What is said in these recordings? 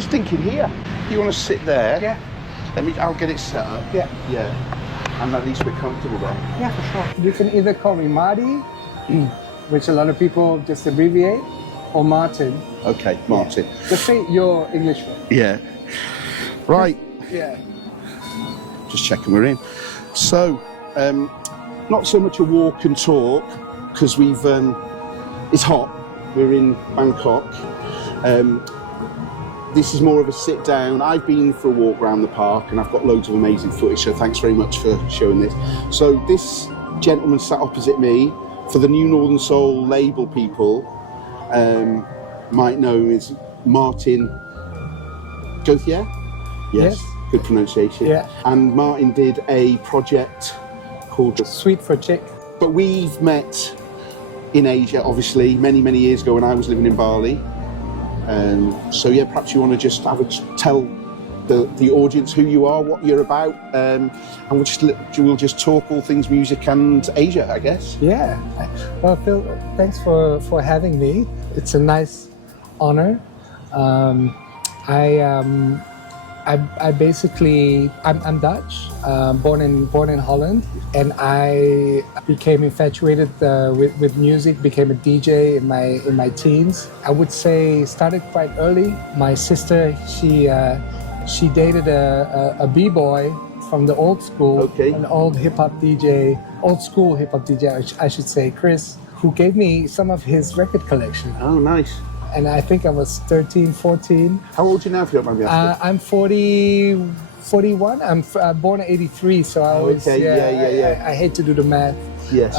just thinking here. You want to sit there? Yeah. I'll get it set up. Yeah. Yeah. And at least we're comfortable there. Yeah, for sure. You can either call me Marty, which a lot of people just abbreviate, or Maarten. Okay, Maarten. Yeah. Just say your English one. Yeah. Right. Yeah. Just checking we're in. So, not so much a walk and talk, because it's hot. We're in Bangkok. This is more of a sit down. I've been for a walk around the park and I've got loads of amazing footage, so thanks very much for showing this. So this gentleman sat opposite me, for the NuNorthern Soul label people, might know is Maarten Goetheer. Yes. Good pronunciation. Yeah. And Maarten did a project called Sweet for Chick. But we've met in Asia, obviously, many, many years ago when I was living in Bali. So yeah, perhaps you want to just tell the audience who you are, what you're about, and we'll just talk all things music and Asia, I guess. Yeah. Well, Phil, thanks for having me. It's a nice honor. I'm Dutch, born in Holland, and I became infatuated with music, became a DJ in my teens. I would say started quite early. My sister, she dated a b-boy from the old school, an old school hip hop DJ, I should say, Chris, who gave me some of his record collection. Oh, nice. And I think I was 13, 14. How old are you now, if you don't mind me asking? I'm 41. I'm born in 83, so I was, I hate to do the math. Yes.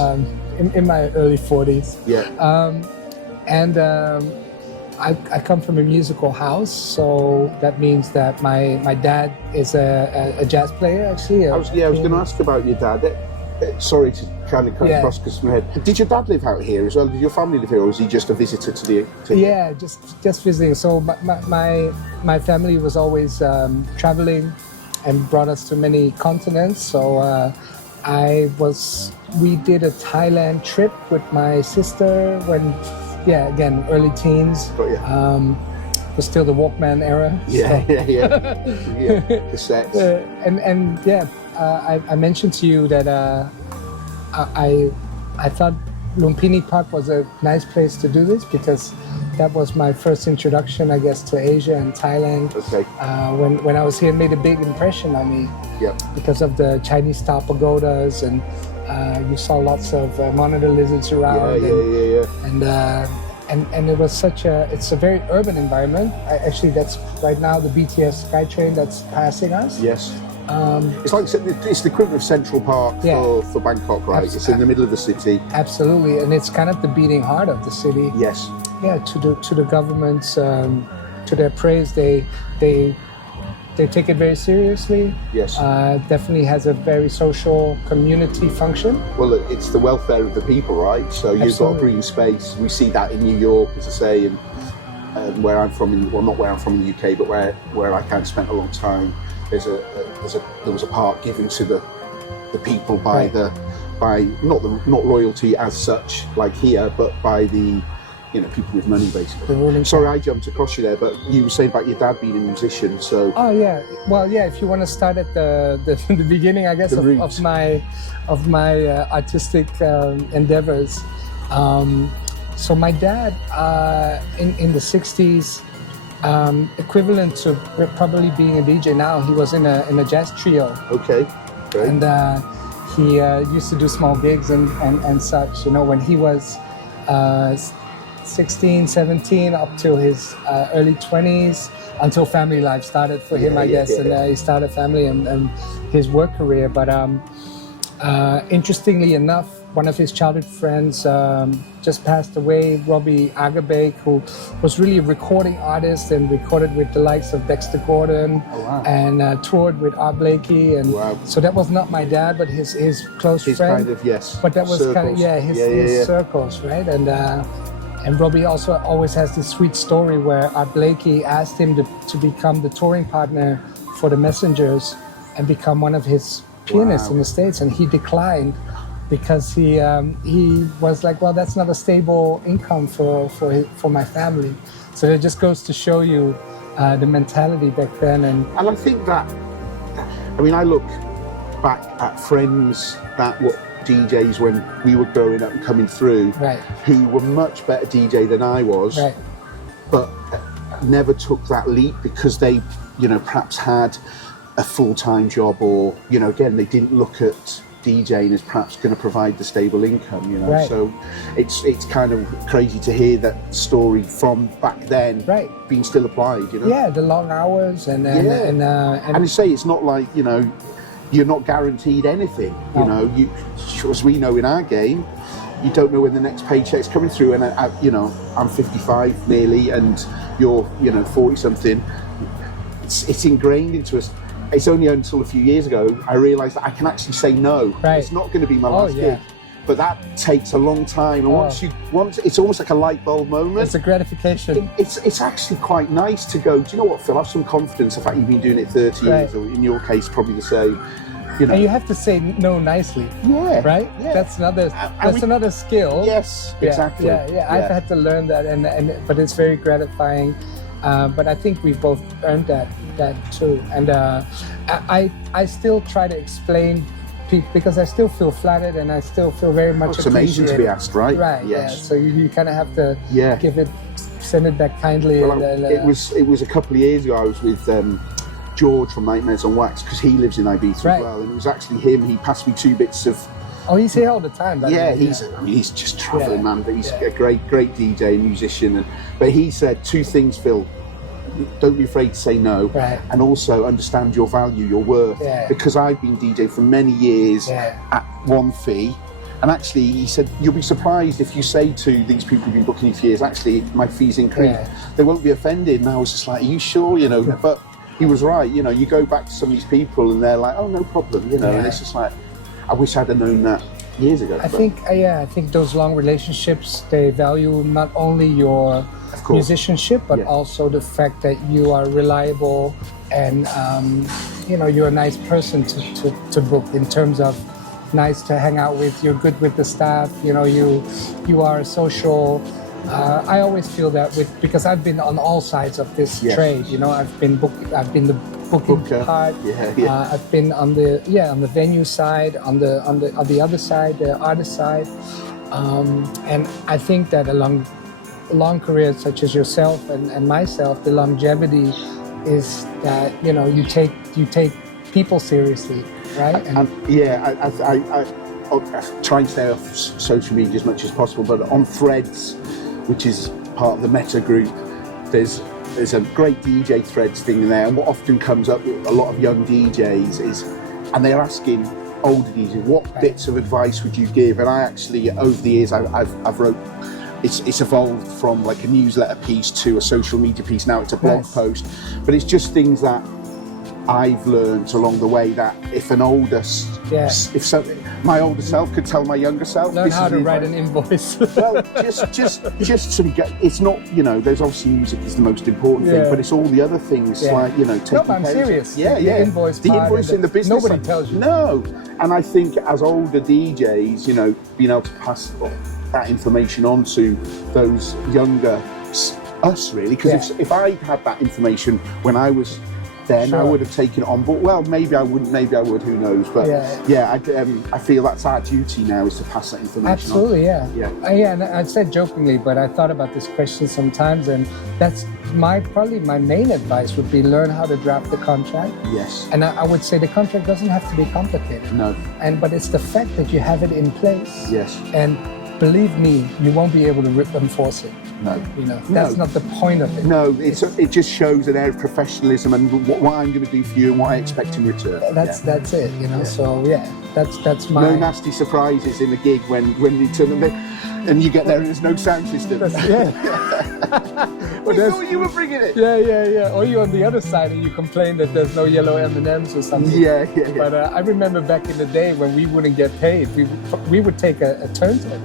In my early 40s. Yeah. I come from a musical house, so that means that my dad is a jazz player, actually. I was going to ask about your dad. Sorry to kind of cross my head. Did your dad live out here as well? Did your family live here, or was he just a visitor to the? Yeah, just visiting. So my family was always traveling, and brought us to many continents. So we did a Thailand trip with my sister when, again, early teens. Got you. Was still the Walkman era. Yeah. Cassettes. I mentioned to you that I thought Lumphini Park was a nice place to do this because that was my first introduction, I guess, to Asia and Thailand. Okay. When I was here, it made a big impression on me. Yeah. Because of the Chinese-style pagodas, and you saw lots of monitor lizards around. And it was it's a very urban environment. Actually, that's right now the BTS SkyTrain that's passing us. Yes. It's the equivalent of Central Park for Bangkok, right? It's in the middle of the city. Absolutely, and it's kind of the beating heart of the city. Yes. Yeah, to the governments, to their praise, they take it very seriously. Yes. Definitely has a very social community function. Well, it's the welfare of the people, right? So you've got a green space. We see that in New York, as I say, and where I'm from, not where I'm from in the UK, but where I kind of spent a long time. There was a park given to the people by not royalty as such like here, but by the people with money basically. Sorry, I jumped across you there, but you were saying about your dad being a musician. So if you want to start at the beginning, I guess, of my artistic endeavors. So my dad in the 60s. Equivalent to probably being a DJ now. He was in a jazz trio. Okay, great. And he used to do small gigs and such. When he was 16, 17, up to his early 20s, until family life started for him, I guess. And he started family and his work career. But interestingly enough, one of his childhood friends just passed away, Robbie Agabake, who was really a recording artist and recorded with the likes of Dexter Gordon and toured with Art Blakey. And so that was not my dad, but his close friend. But that was circles. His circles, right? And Robbie also always has this sweet story where Art Blakey asked him to become the touring partner for the Messengers and become one of his pianists in the States, and he declined. Because he was like, well, that's not a stable income for my family. So it just goes to show you the mentality back then. And I think that, I mean, I look back at friends that were DJs when we were growing up and coming through, right, who were much better DJ than I was, right, but never took that leap because they, you know, perhaps had a full-time job, or, you know, again, they didn't look at DJing as perhaps going to provide the stable income, you know. Right. So it's kind of crazy to hear that story from back then, right, being still applied, you know. yeah, the long hours and you say it's not like, you know, you're not guaranteed anything, you know. You, as we know in our game, you don't know when the next paycheck's coming through, and you know, I'm 55 nearly, and you're, you know, 40 something. It's ingrained into us. It's only until a few years ago I realised that I can actually say no. Right. It's not going to be my last gig, but that takes a long time. And once it's almost like a light bulb moment. It's a gratification. It's actually quite nice to go, do you know what, Phil? Have some confidence. The fact you've been doing it 30 years, or in your case, probably the same. You know. And you have to say no nicely. Yeah. Right. Yeah. That's another skill. Yes. Yeah, exactly. Yeah. I've had to learn that, but it's very gratifying. But I think we both earned that too. And I still try to explain, because I still feel flattered and I still feel very much it's amazing to be asked, right? Right. Yes. Yeah. So you kind of have to send it back kindly. Well, it was a couple of years ago. I was with George from Nightmares on Wax, because he lives in Ibiza as well, and it was actually him. He passed me 2 bits of. Oh, he's here all the time. He's just travelling, man. But he's a great DJ and musician. But he said 2 things, Phil. Don't be afraid to say no, and also understand your value, your worth. Because I've been DJ for many years at one fee, and actually he said you'll be surprised if you say to these people who've been booking you for years, actually my fees increased. They won't be offended. And I was just like, are you sure? You know, but he was right. You know, you go back to some of these people and they're like, oh, no problem. You know, and it's just like, I wish I'd have known that years ago. I think those long relationships, they value not only your musicianship, but also the fact that you are reliable and you know, you're a nice person to book, in terms of nice to hang out with. You're good with the staff. You know, you are social. I always feel that because I've been on all sides of this trade. You know, I've been the booking part. I've been on the venue side, on the other side, the artist side, and I think that along a long career such as yourself and myself, the longevity is that, you know, you take people seriously, right? And I try and stay off social media as much as possible, but on Threads, which is part of the Meta group, there's a great DJ Threads thing there, and what often comes up with a lot of young DJs is, and they're asking older DJs, what bits of advice would you give? And I actually, over the years, I've wrote, it's evolved from like a newsletter piece to a social media piece. Now it's a blog post, but it's just things that I've learned along the way, that if an older, my older self could tell my younger self, learn how to write an invoice. Well, just to get, it's not, you know, there's obviously music is the most important thing, but it's all the other things, like, you know, taking I'm serious. The invoice in the business. Nobody tells you. No, and I think as older DJs, you know, being able to pass that information on to those younger us, really, because if I had that information when I was then, I would have taken it on. But well, maybe I wouldn't, maybe I would, who knows? But I feel that's our duty now, is to pass that information on. Absolutely, and I said jokingly, but I thought about this question sometimes, and that's probably my main advice would be learn how to draft the contract. Yes. And I would say the contract doesn't have to be complicated. No. But it's the fact that you have it in place. Yes. And believe me, you won't be able to enforce it. No. You know, that's not the point of it. No, it just shows an air of professionalism and what I'm going to do for you and what I expect in return. That's it, you know. Yeah. So that's my. No nasty surprises in the gig when you turn them and you get there and there's no sound system. Well, thought you were bringing it. Yeah. Or you're on the other side and you complain that there's no yellow M&Ms or something. Yeah. But I remember back in the day when we wouldn't get paid, we would take a turntable.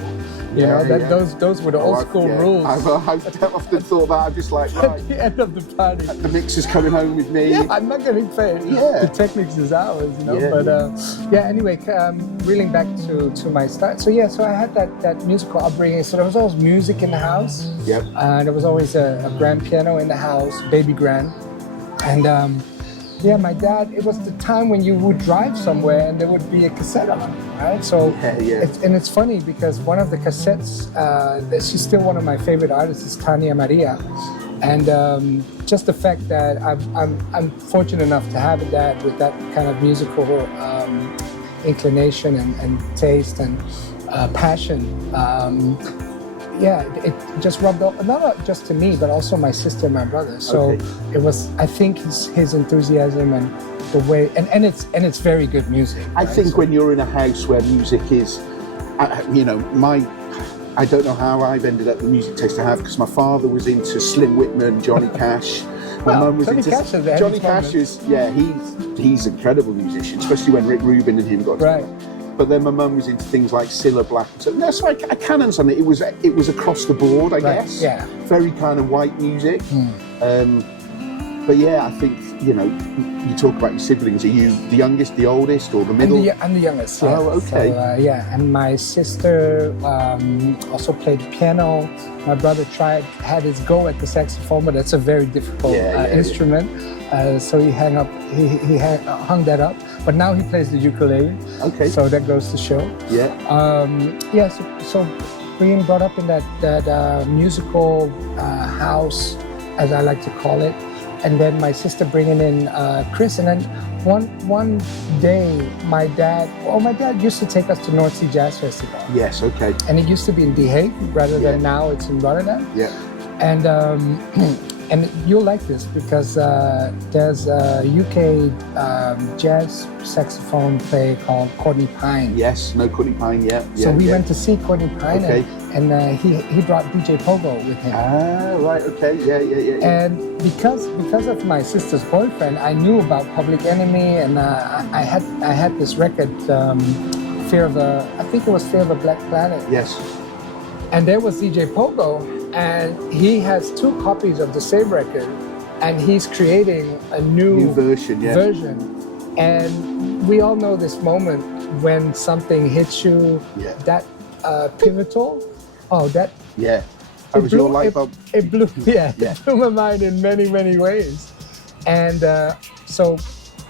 You know, Yeah, those were the old school rules. I've often thought that. I'm just like, right, At the end of the party. the mix is coming home with me. Yeah, I'm not getting paid. Yeah. The techniques is ours, you know. Yeah, But anyway, reeling back to my start. So I had that musical upbringing. So there was always music in the house. Yep. There was always a grand piano in the house, baby grand. And my dad, it was the time when you would drive somewhere and there would be a cassette on, right? So it's funny because one of the cassettes, she's still one of my favorite artists, is Tania Maria. And just the fact that I'm fortunate enough to have a dad with that kind of musical inclination and taste and passion. It just rubbed off, not just to me, but also my sister and my brother. So it was, I think, his enthusiasm and the way, and it's very good music. I think when you're in a house where music is, I don't know how I've ended up the music taste I have, because my father was into Slim Whitman, Johnny Cash. My mum was into Johnny Cash. He's an incredible musician, especially when Rick Rubin and him got together. But then my mum was into things like Cilla Black and so. No, so I can understand it. It was across the board, I guess. Yeah. Very kind of white music. But yeah, I think, you talk about your siblings. Are you the youngest, the oldest, or the middle? I'm the youngest. Yeah. Oh, okay. So, and my sister also played piano. My brother had his go at the saxophone, but that's a very difficult instrument. So he hung that up. But now he plays the ukulele. Okay. So that goes to show. Yeah. So being brought up in that musical house, as I like to call it, and then my sister bringing in Chris, and then one day my dad used to take us to North Sea Jazz Festival. Yes, okay. And it used to be in The Hague rather than now it's in Rotterdam. Yeah. And you'll like this because there's a UK jazz saxophone player called Courtney Pine. Yes, Courtney Pine, So we went to see Courtney Pine, and he brought DJ Pogo with him. Ah, right, okay, yeah. And because of my sister's boyfriend, I knew about Public Enemy, and I had this record, Fear of a Black Planet. Yes. And there was DJ Pogo. And he has 2 copies of the same record, and he's creating a new version. And we all know this moment when something hits you, that pivotal. Oh, that. Yeah. That was your light bulb. It blew my mind in many, many ways. And so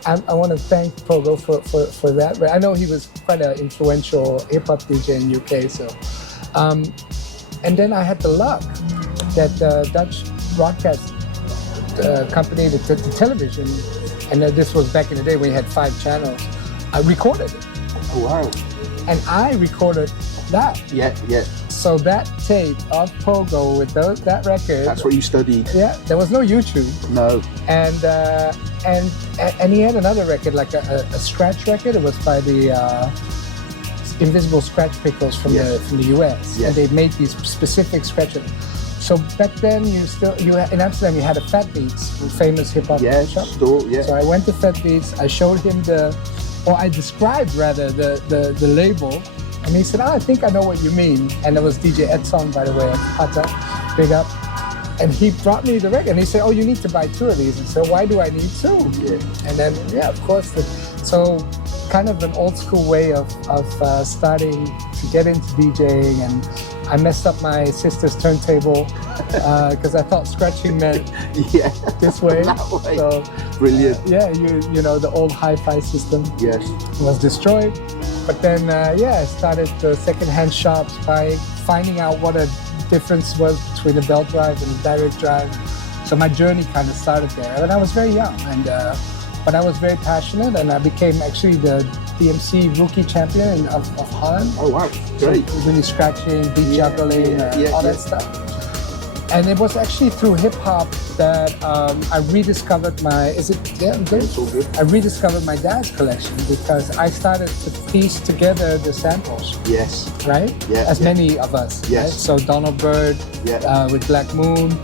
I want to thank Pogo for that. But I know he was quite an influential hip-hop DJ in UK. So. And then I had the luck that the Dutch broadcast company, the television, and this was back in the day when we had 5 channels, I recorded it. Oh, wow. And I recorded that. Yeah. So that tape of Pogo with that record. That's what you studied. Yeah, there was no YouTube. No. And he had another record, like a scratch record. It was by the Invisible Scratch Pickles from the US, and they made these specific scratches. So back then, you had, in Amsterdam, you had a Fat Beats, famous hip hop shop. So I went to Fat Beats. I showed him I described rather the label, and he said, "I think I know what you mean." And it was DJ Edson, by the way, Pata, big up. And he brought me the record, and he said, "Oh, you need to buy 2 of these." And so why do I need 2? Yeah. And then of course, so. Kind of an old school way of starting to get into DJing, and I messed up my sister's turntable because I thought scratching meant this way. That way. So, brilliant. The old hi-fi system was destroyed. But then I started the second-hand shops by finding out what a difference was between a belt drive and a direct drive. So my journey kind of started there, and I was very young, but I was very passionate, and I became actually the DMC rookie champion of Holland. Oh wow, great. So really scratching, beat juggling, all that stuff. And it was actually through hip hop that I rediscovered It's all good. I rediscovered my dad's collection because I started to piece together the samples. Yes. Right? Yeah. As many of us. Yes. Right? So Donald Byrd with Black Moon.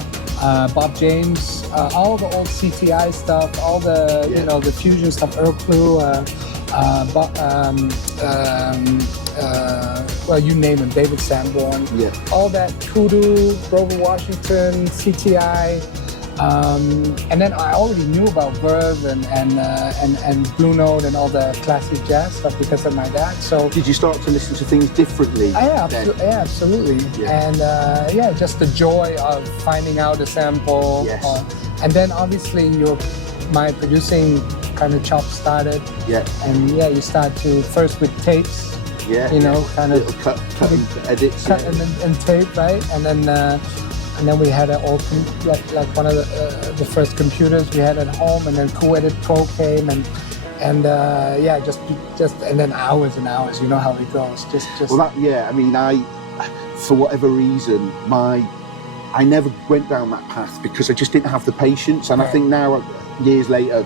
Bob James, all the old CTI stuff, all the the fusion stuff, Earl Clue, well, you name them, David Sanborn, all that, Kudu, Grover Washington, CTI, and then I already knew about Verve and Blue Note and all the classic jazz stuff because of my dad. So did you start to listen to things differently? Yeah, absolutely. Yeah. And just the joy of finding out a sample. Yes. And then obviously my producing kind of chop started. Yeah. And you start to first with tapes. Yeah. You know, kind of cut and edits. Cut and tape, right? And then we had an old, like one of the first computers we had at home, and then Co-Edit Pro came, and just and then hours and hours. You know how it goes. Just. Well, I mean, for whatever reason, I never went down that path because I just didn't have the patience, and I think now, years later,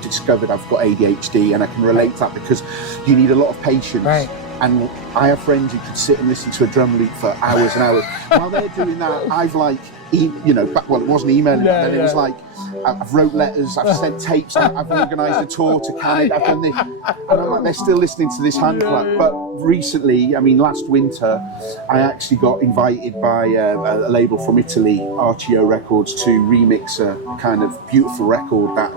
discovered I've got ADHD, and I can relate to that because you need a lot of patience. Right. And I have friends who could sit and listen to a drum loop for hours and hours. While they're doing that, I've it wasn't emailing, but then it was like, I've wrote letters, I've sent tapes, I've organised a tour to Canada, I've done this, and I'm like, they're still listening to this hand clap. But recently, I mean, last winter, I actually got invited by a label from Italy, RTO Records, to remix a kind of beautiful record that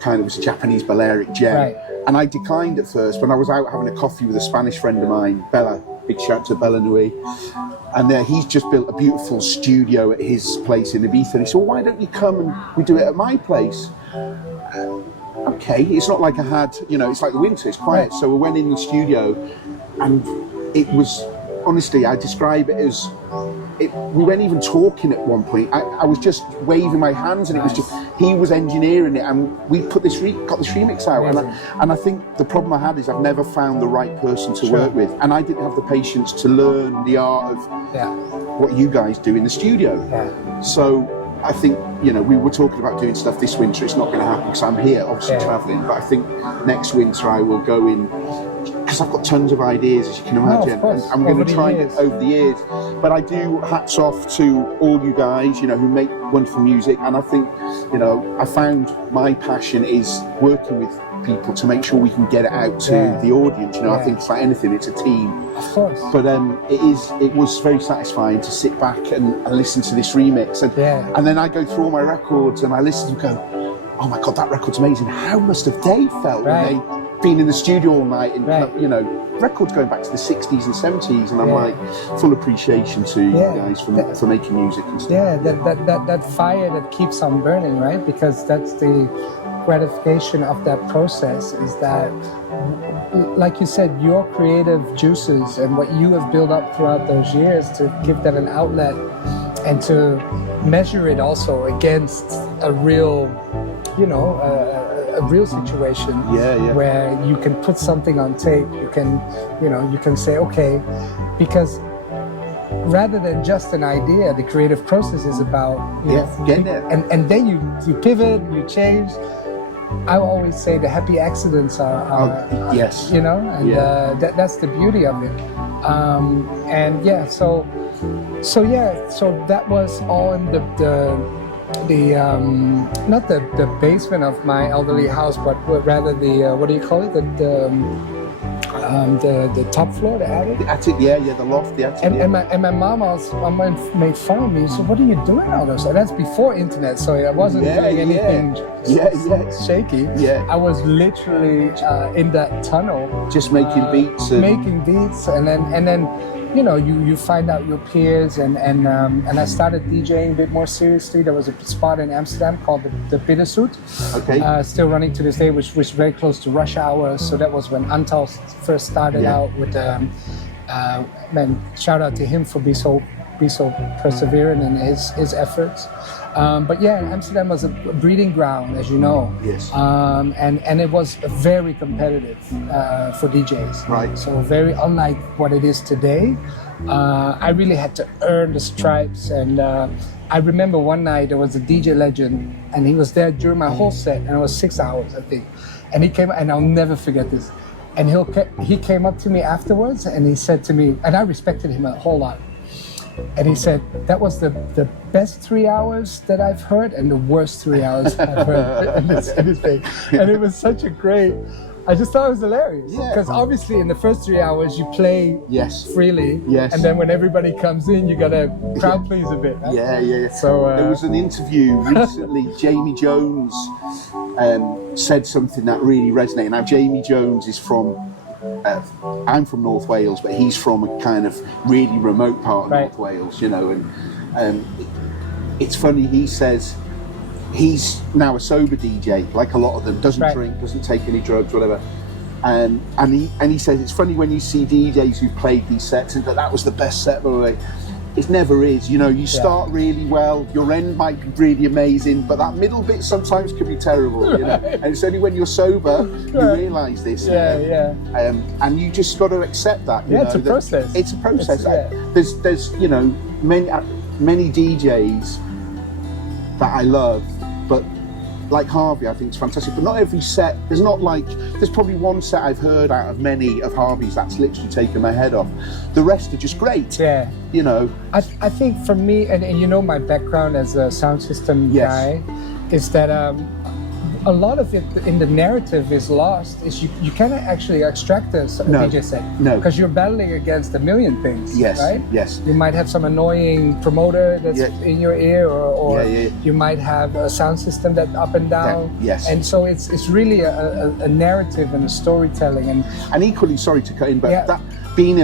kind of was a Japanese Balearic gem. Right. And I declined at first when I was out having a coffee with a Spanish friend of mine, Bella, big shout to Bella Nui. And he's just built a beautiful studio at his place in Ibiza. And he said, well, why don't you come and we do it at my place? Okay, it's not like I had, it's like the winter, it's quiet. Right. So we went in the studio and it was, honestly, I describe it as, we weren't even talking at one point. I was just waving my hands, and it was just, he was engineering it, and we got this remix out. And I think the problem I had is I've never found the right person to work with, and I didn't have the patience to learn the art of what you guys do in the studio. Yeah. So I think, we were talking about doing stuff this winter. It's not going to happen because I'm here, obviously traveling, but I think next winter I will go in, because I've got tons of ideas, as you can imagine. And I'm going to try it over the years. But I do hats off to all you guys, who make wonderful music. And I think, I found my passion is working with people to make sure we can get it out to the audience. I think it's like anything, it's a team. Of course. But it was very satisfying to sit back and listen to this remix. And then I go through all my records and I listen and go, oh my God, that record's amazing. How must have they felt when they been in the studio all night and records going back to the 60s and 70s, and I'm like, full appreciation to you guys for making music and stuff. Yeah, that fire that keeps on burning, right? Because that's the gratification of that process, is that, like you said, your creative juices and what you have built up throughout those years, to give that an outlet and to measure it also against a real, a real situation where you can put something on tape, you can say, okay, because rather than just an idea, the creative process is about, getting it. And then you pivot, you change. I always say the happy accidents are yes. That's the beauty of it. So that was all in the not the basement of my elderly house, but rather the what do you call it? The top floor, the attic. The attic, the loft, the attic. And my mom made fun of me. So what are you doing all this? And that's before internet, so I wasn't doing anything shaky. Yeah. I was literally in that tunnel, just making beats. And then you find out your peers, and I started DJing a bit more seriously. There was a spot in Amsterdam called the Bitterzoet. Okay. Still running to this day, which was very close to rush hour. So that was when Antal first started out with shout out to him for be so persevering in his efforts. Amsterdam was a breeding ground, as you know. Yes. And it was very competitive for DJs. Right. So very unlike what it is today. I really had to earn the stripes. And I remember one night there was a DJ legend, and he was there during my whole set, and it was 6 hours, I think. And he came, and I'll never forget this. And he came up to me afterwards, and he said to me, and I respected him a whole lot. And he said, that was the best 3 hours that I've heard and the worst 3 hours I've heard in this thing. And it was such a great I just thought it was hilarious. Yeah. Because obviously in the first 3 hours you play freely. Yes. And then when everybody comes in, you gotta crowd please a bit. Right? Yeah. So there was an interview recently. Jamie Jones said something that really resonated. Now Jamie Jones is from. I'm from North Wales, but he's from a kind of really remote part of North Wales, you know. And it's funny. He says he's now a sober DJ, like a lot of them. Doesn't drink, doesn't take any drugs, whatever. And he says it's funny when you see DJs who played these sets and that was the best set, but it never is. You know, you start really well, your end might be really amazing, but that middle bit sometimes can be terrible. You know, and it's only when you're sober you realise this. And you just got to accept that. You know, it's a process. It's a process. There's you know many DJs that I love, but like Harvey, I think it's fantastic. But not every set. There's probably one set I've heard out of many of Harvey's that's literally taken my head off. The rest are just great. Yeah. You know. I think for me, and you know my background as a sound system guy, is that a lot of it in the narrative is lost. Is you cannot actually extract a DJ set. No. Because you're battling against a million things. Yes. Right? Yes. You might have some annoying promoter that's in your ear, or you might have a sound system that's up and down. Yes. And so it's really a narrative and a storytelling. And equally, sorry to cut in, but that being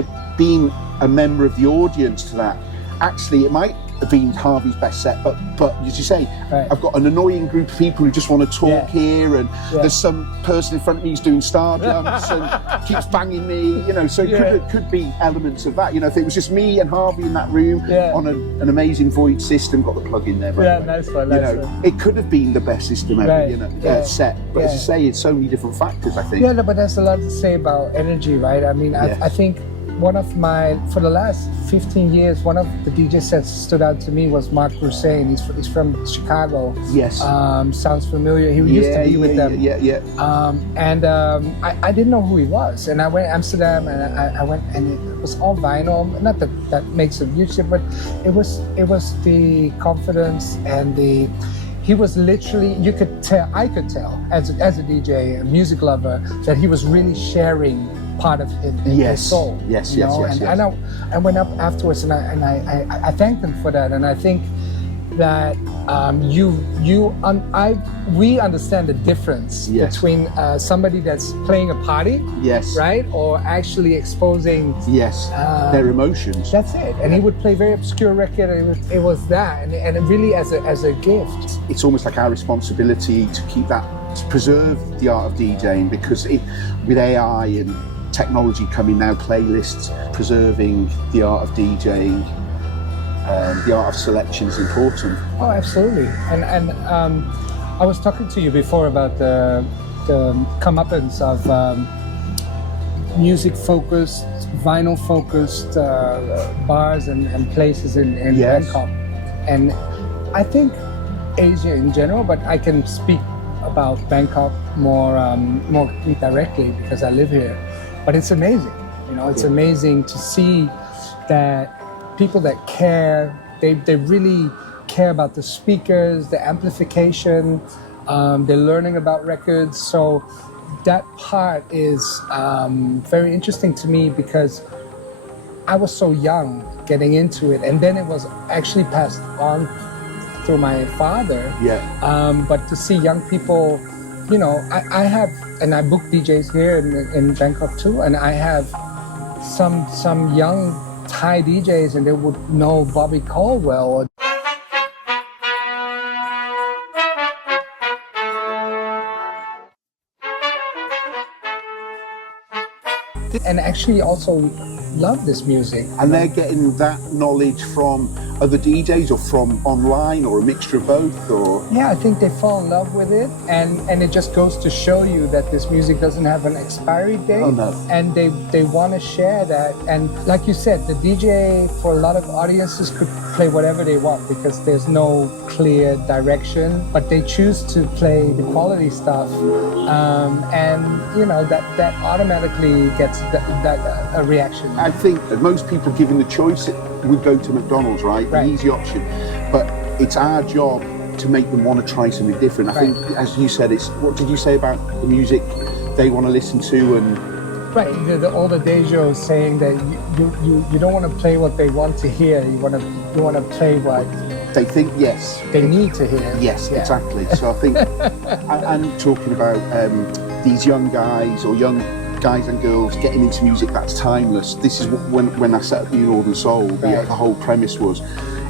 a member of the audience to that, actually it might have been Harvey's best set, but as you say, I've got an annoying group of people who just want to talk here, and there's some person in front of me who's doing star jumps and keeps banging me, you know, so it could be elements of that, you know. If it was just me and Harvey in that room on an amazing void system, got the plug in there, nice one, it could have been the best system ever, you know, set, but as you say, it's so many different factors, I think. No, but there's a lot to say about energy, right? I mean, I think for the last 15 years, one of the DJ sets stood out to me was Maarten Goetheer. He's from Chicago. Yes. Sounds familiar. He used to be with them. I didn't know who he was. And I went to Amsterdam, and I went, and it was all vinyl. Not that makes a huge difference, but it was the confidence and he was literally, I could tell as a DJ, a music lover, that he was really sharing part of his soul. Yes. And I went up afterwards, and I thanked him for that. And I think that we understand the difference between somebody that's playing a party, right, or actually exposing their emotions. That's it. And he would play very obscure record, and it was that, and it really as a gift. It's almost like our responsibility to keep that, to preserve the art of DJing, because with AI and technology coming now, playlists, preserving the art of DJing, the art of selection is important. Oh, absolutely. And I was talking to you before about the comeuppance of music-focused, vinyl-focused bars and places in Bangkok. And I think Asia in general, but I can speak about Bangkok more directly because I live here. But it's amazing, you know. It's amazing to see that people that care, they really care about the speakers, the amplification. They're learning about records. So that part is very interesting to me because I was so young getting into it, and then it was actually passed on through my father. But to see young people, you know, I have, and I book DJs here in Bangkok too, and I have some young Thai DJs, and they would know Bobby Caldwell. And actually also love this music. And they're getting that knowledge from other DJs or from online or a mixture of both, or? Yeah, I think they fall in love with it, and it just goes to show you that this music doesn't have an expiry date. Oh, no. And they want to share that. And like you said, the DJ for a lot of audiences could play whatever they want because there's no clear direction, but they choose to play the quality stuff. And you know, that automatically gets a reaction. I think that most people given the choice would go to McDonald's, right? The easy option. But it's our job to make them want to try something different. I think, as you said, it's what did you say about the music they want to listen to and. Right, all the Dejo saying that you don't want to play what they want to hear. You want to play what they think. Yes, they need to hear. Yes, yeah. Exactly. So I think, and talking about these young guys or young guys and girls getting into music that's timeless. This is when I set up NuNorthern Soul. The whole premise was,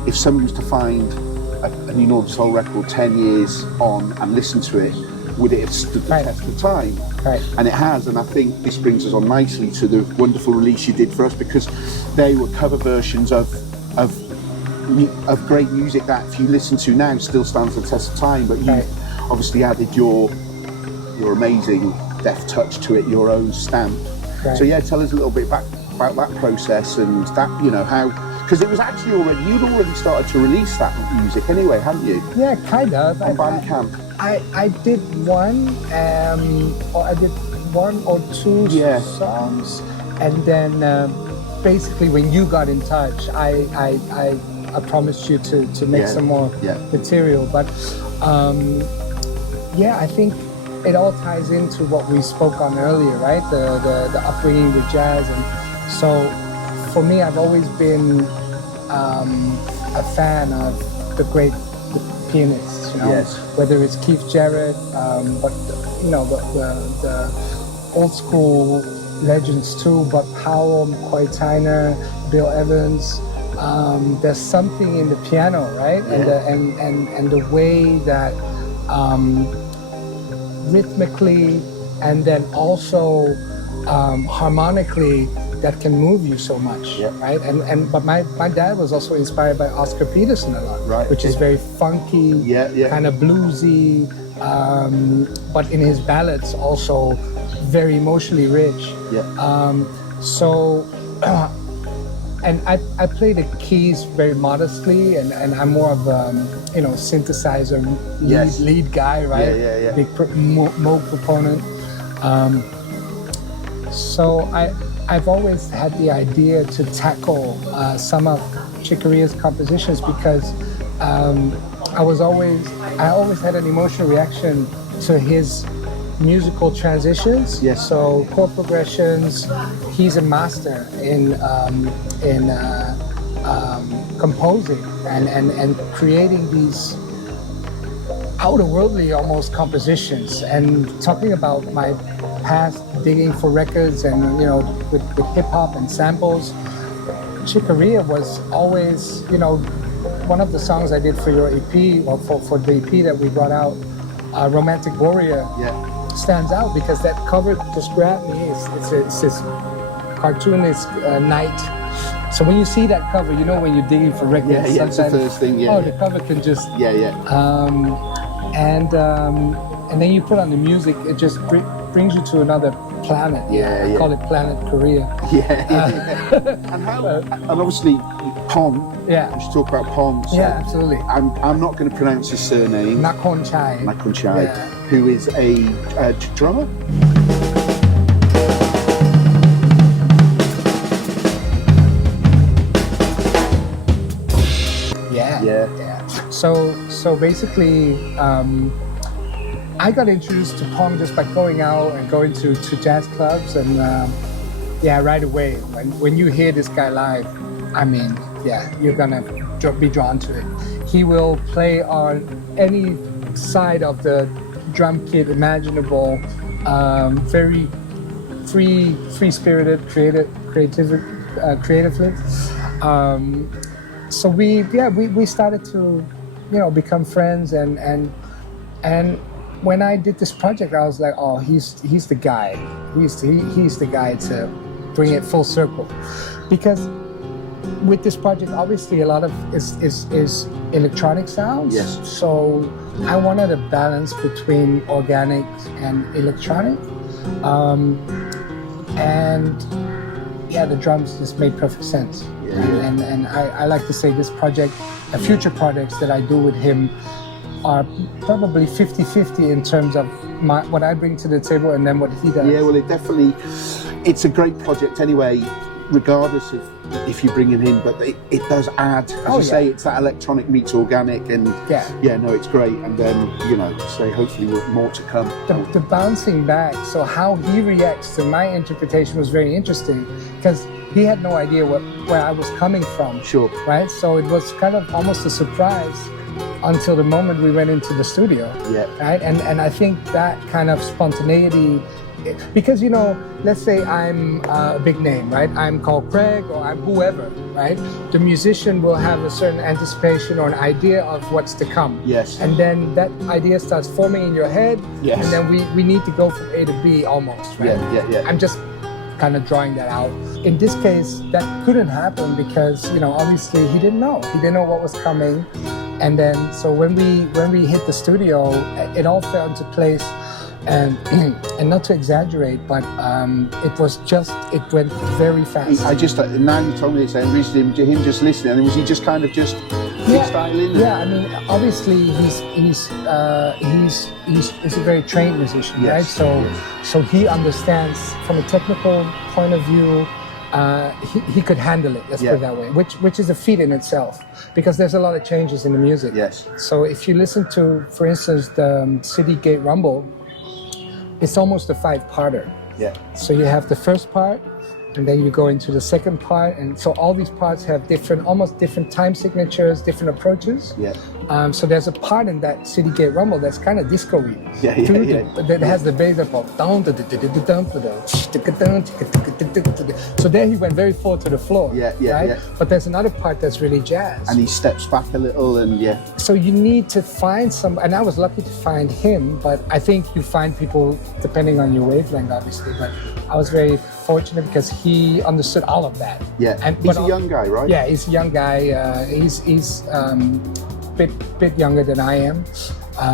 if someone was to find a NuNorthern Soul record 10 years on and listen to it, would it have stood the test of time? Right. And it has, and I think this brings us on nicely to the wonderful release you did for us, because they were cover versions of great music that, if you listen to now, still stands the test of time. But you obviously added your amazing deft touch to it, your own stamp. Right. So yeah, tell us a little bit about that process and that, how. Because it was actually you'd already started to release that music anyway, hadn't you? Yeah, kind of. On Bandcamp. I did one, or I did one or two songs, and then basically when you got in touch, I promised you to make some more material. But I think it all ties into what we spoke on earlier, right? The upbringing with jazz, and so. For me, I've always been a fan of the great pianists, whether it's Keith Jarrett, but the old school legends too, Bud Powell, McCoy Tyner, Bill Evans. There's something in the piano, right? Yeah. And the way that rhythmically and then also harmonically, that can move you so much, right? But my dad was also inspired by Oscar Peterson a lot, which is very funky, kind of bluesy, but in his ballads also very emotionally rich. And I play the keys very modestly, and I'm more of synthesizer lead guy, right? Big Moog proponent. So I've always had the idea to tackle some of Chick Corea's compositions because I always had an emotional reaction to his musical transitions. Yes. So chord progressions. He's a master in composing and creating these outer-worldly almost compositions. And talking about my past digging for records and with hip hop and samples, Chick Corea was always one of the songs I did for your EP, or for the EP that we brought out, Romantic Warrior, stands out because that cover just grabbed me. It's this cartoonist night. So when you see that cover, when you're digging for records, it's the first thing. The cover can just and then you put on the music, it just brings you to another planet. I call it Planet Korea. And obviously Pong. Yeah. We should talk about Pong. So absolutely. I'm not going to pronounce his surname. Nakornchai. Who is a drummer. So basically, I got introduced to Pong just by going out and going to jazz clubs, and right away when you hear this guy live, you're gonna be drawn to it. He will play on any side of the drum kit imaginable, very free-spirited, creatively. So we started to become friends, and when I did this project, I was like, oh, he's the guy. He's the guy to bring it full circle, because with this project, obviously a lot of is electronic sounds. Yes. So I wanted a balance between organic and electronic, and the drums just made perfect sense. And I like to say this project, future projects that I do with him, are probably 50-50 in terms of what I bring to the table and then what he does. Yeah, well, it's a great project anyway. regardless of if you bring it in, but it does add, as you say, it's that electronic meets organic, and no, it's great. And then, say hopefully more to come. The bouncing back, so how he reacts to my interpretation was very interesting, because he had no idea where I was coming from. Sure. Right? So it was kind of almost a surprise until the moment we went into the studio. Yeah. Right? And I think that kind of spontaneity, because, let's say I'm a big name, right? I'm called Craig, or I'm whoever, right? The musician will have a certain anticipation or an idea of what's to come. Yes. And then that idea starts forming in your head. Yes. And then we need to go from A to B almost, right? Yeah. I'm just kind of drawing that out. In this case, that couldn't happen because, obviously he didn't know. He didn't know what was coming. And then, so when we hit the studio, it all fell into place. And not to exaggerate, but it went very fast. Now you told me this, and him just listening, and was he just kind of just freestyling? Yeah, I mean, obviously he's a very trained musician, right? So he understands from a technical point of view. He could handle it, let's put it that way, which is a feat in itself, because there's a lot of changes in the music. Yes. So if you listen to, for instance, the City Gate Rumble, it's almost a 5-parter. Yeah. So you have the first part, and then you go into the second part, and so all these parts have almost different time signatures, different approaches. Yeah. So there's a part in that City Gate Rumble that's kind of disco-y. Yeah. That has the bass up of so there he went very forward to the floor. Right? But there's another part that's really jazz. And he steps back a little, and So you need to find and I was lucky to find him, but I think you find people depending on your wavelength, obviously. But I was very fortunate because he understood all of that. Yeah. He's a young guy, right? Yeah, he's a young guy. He's bit younger than I am,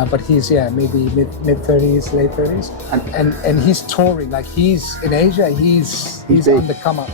but he's maybe mid 30s, late 30s, and he's touring, like he's in Asia. He's on the come up.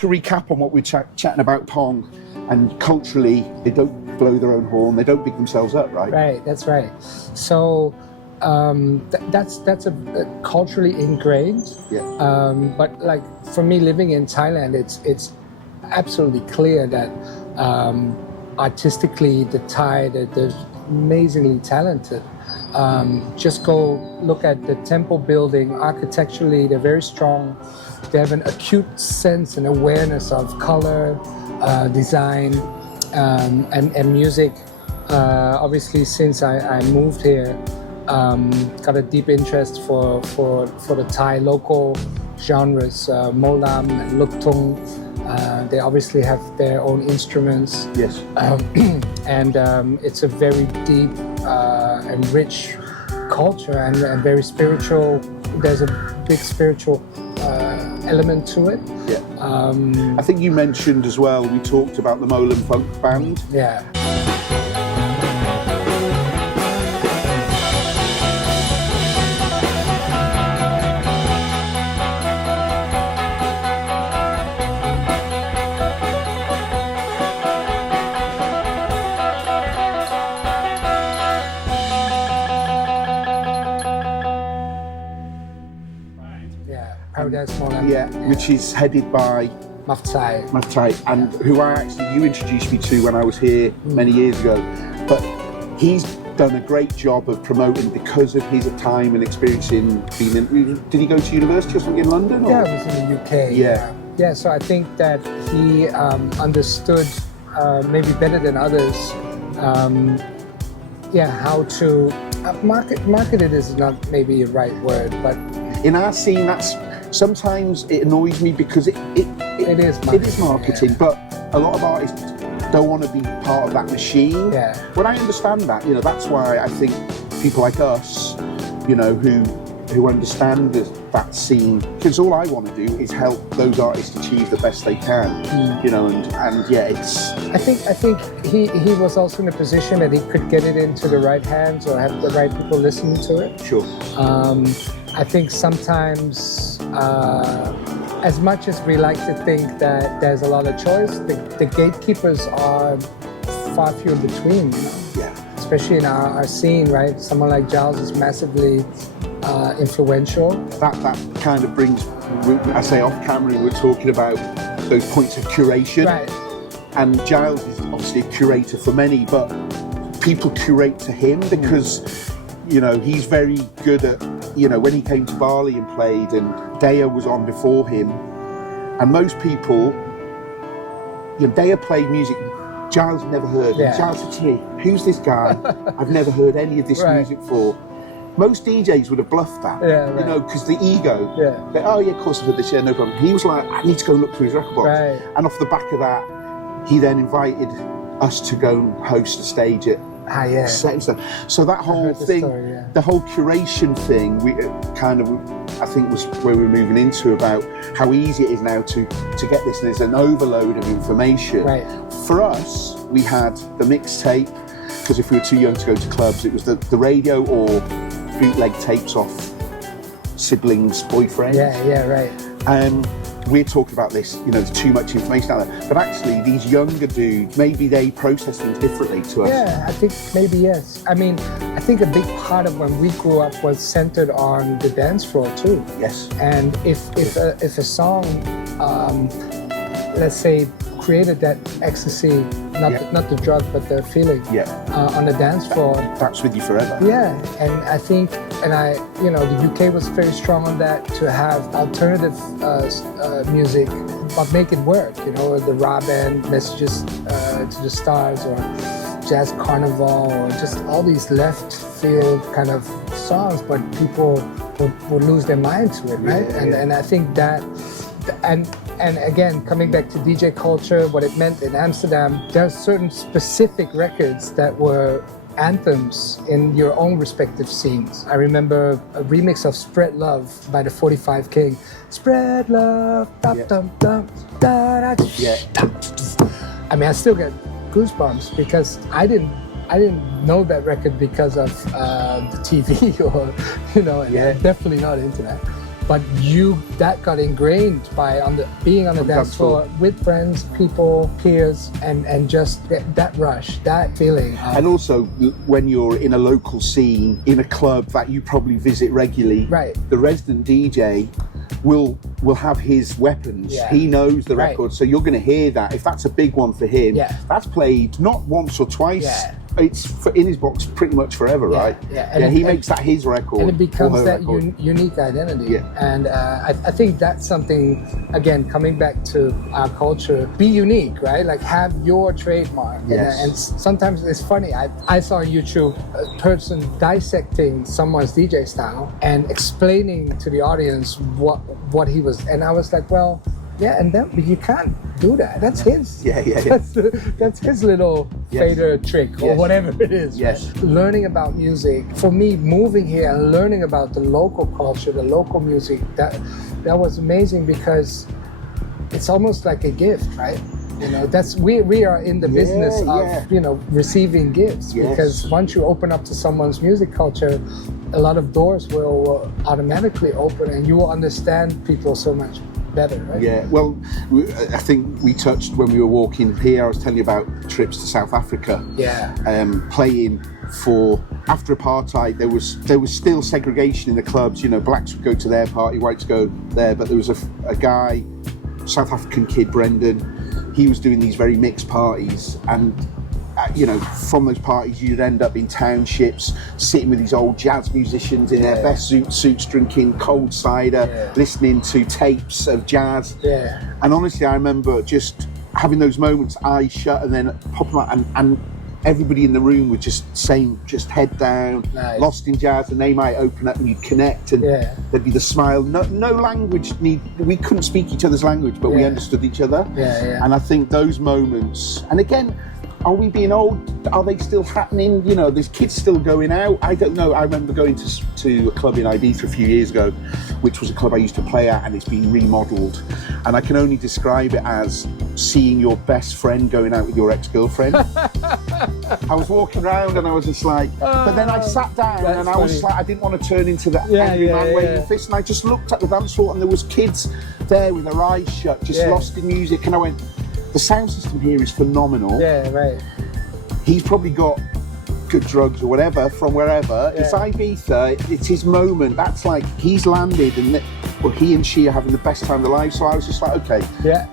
To recap on what we're chatting about Pong, and culturally, they don't blow their own horn, they don't big themselves up, right? Right, that's right. So that's a culturally ingrained. Yeah. But like for me, living in Thailand, it's absolutely clear that artistically, the Thai, they're amazingly talented. Just go look at the temple building. Architecturally, they're very strong. They have an acute sense and awareness of color, design, and music. Obviously, since I moved here, got a deep interest for the Thai local genres, Molam and Luk Thung, They obviously have their own instruments. Yes. And it's a very deep and rich culture and very spiritual. There's a big spiritual element to it. Yeah. I think you mentioned as well, we talked about the Molen Funk Band. Yeah. Yeah, which is headed by Maarten, and who you introduced me to when I was here many years ago. But he's done a great job of promoting because of his time and experience in being in. Did he go to university or something in London? Or? Yeah, it was in the UK. Yeah. So I think that he understood maybe better than others. How to market it is not maybe a right word, but in our scene, sometimes it annoys me because it is marketing, but a lot of artists don't want to be part of that machine. Yeah. When I understand that, that's why I think people like us, who understand that scene, because all I want to do is help those artists achieve the best they can. And yeah, it's. I think he was also in a position that he could get it into the right hands or have the right people listening to it. Sure. I think sometimes, as much as we like to think that there's a lot of choice, the gatekeepers are far few in between. Yeah. Especially in our scene, right? Someone like Giles is massively influential. That kind of brings, I say off camera, we were talking about those points of curation. Right. And Giles is obviously a curator for many, but people curate to him because, he's very good at, when he came to Bali and played, and Daya was on before him, and most people, Daya played music Giles had never heard. Yeah. Giles said to me, "Who's this guy? I've never heard any of this music before." Most DJs would have bluffed that, because the ego. Oh yeah, of course I've heard this. Yeah, no problem. He was like, "I need to go and look through his record box." Right. And off the back of that, he then invited us to go and host a stage at. Set and stuff. So that whole thing, the whole curation thing, I think was where we were moving into about how easy it is now to get this. And there's an overload of information. Right. For us, we had the mixtape, because if we were too young to go to clubs, it was the radio or bootleg tapes off siblings' boyfriends. Yeah, right. We're talking about this, there's too much information out there. But actually, these younger dudes, maybe they process things differently to us. Yeah, I think maybe yes. I mean, I think a big part of when we grew up was centered on the dance floor too. Yes. And if a song, let's say, created that ecstasy, not the drug, but the feeling on the dance floor. That's with you forever. Yeah, and I think, the UK was very strong on that, to have alternative music, but make it work. The raw band, Messages to the Stars, or Jazz Carnival, or just all these left field kind of songs, but people would lose their mind to it, right? And I think that, and again, coming back to DJ culture, what it meant in Amsterdam, there are certain specific records that were anthems in your own respective scenes. I remember a remix of Spread Love by the 45 King. Spread love, dum dum dum, da da. I mean, I still get goosebumps because I didn't know that record because of the TV or and definitely not into that. But that got ingrained by being on the dance floor with friends, people, peers, and just that rush, that feeling. And also, when you're in a local scene, in a club that you probably visit regularly, the resident DJ will have his weapons. Yeah. He knows the record, so you're going to hear that. If that's a big one for him, that's played not once or twice. Yeah. It's in his box pretty much forever, right? Yeah, and he makes that his record. And it becomes that unique identity. Yeah. And I think that's something, again, coming back to our culture, be unique, right? Like have your trademark. Yes. And sometimes it's funny, I saw on YouTube a person dissecting someone's DJ style and explaining to the audience what he was, and I was like, well, Yeah, and then you can't do that. That's his. Yeah. That's his little fader trick or whatever it is. Yes. Right? Learning about music. For me, moving here and learning about the local culture, the local music, that was amazing because it's almost like a gift, right? You know, that's we are in the business of receiving gifts because once you open up to someone's music culture, a lot of doors will automatically open and you will understand people so much better, right? Yeah, well, I think we touched when we were walking here, I was telling you about trips to South Africa. Yeah. Playing for, after apartheid, there was still segregation in the clubs, you know, blacks would go to their party, whites go there, but there was a guy, South African kid, Brendan, he was doing these very mixed parties and from those parties you'd end up in townships sitting with these old jazz musicians in their best suits drinking cold cider, listening to tapes of jazz. And honestly, I remember just having those moments, eyes shut and then popping out and everybody in the room was just saying, just head down, lost in jazz, and they might open up and you'd connect and there'd be the smile. No language we couldn't speak each other's language, but we understood each other. And I think those moments, and again, are we being old? Are they still happening? You know, there's kids still going out. I don't know. I remember going to a club in Ibiza a few years ago, which was a club I used to play at, and it's been remodeled. And I can only describe it as seeing your best friend going out with your ex-girlfriend. I was walking around and I was just like, but then I sat down and I was like, I didn't want to turn into that angry man waving fist. And I just looked at the dance floor and there was kids there with their eyes shut, just lost in music. And I went, the sound system here is phenomenal. Yeah, right. He's probably got good drugs or whatever from wherever. It's Ibiza, it's his moment. That's like, he's landed and he and she are having the best time of their lives. So I was just like, okay,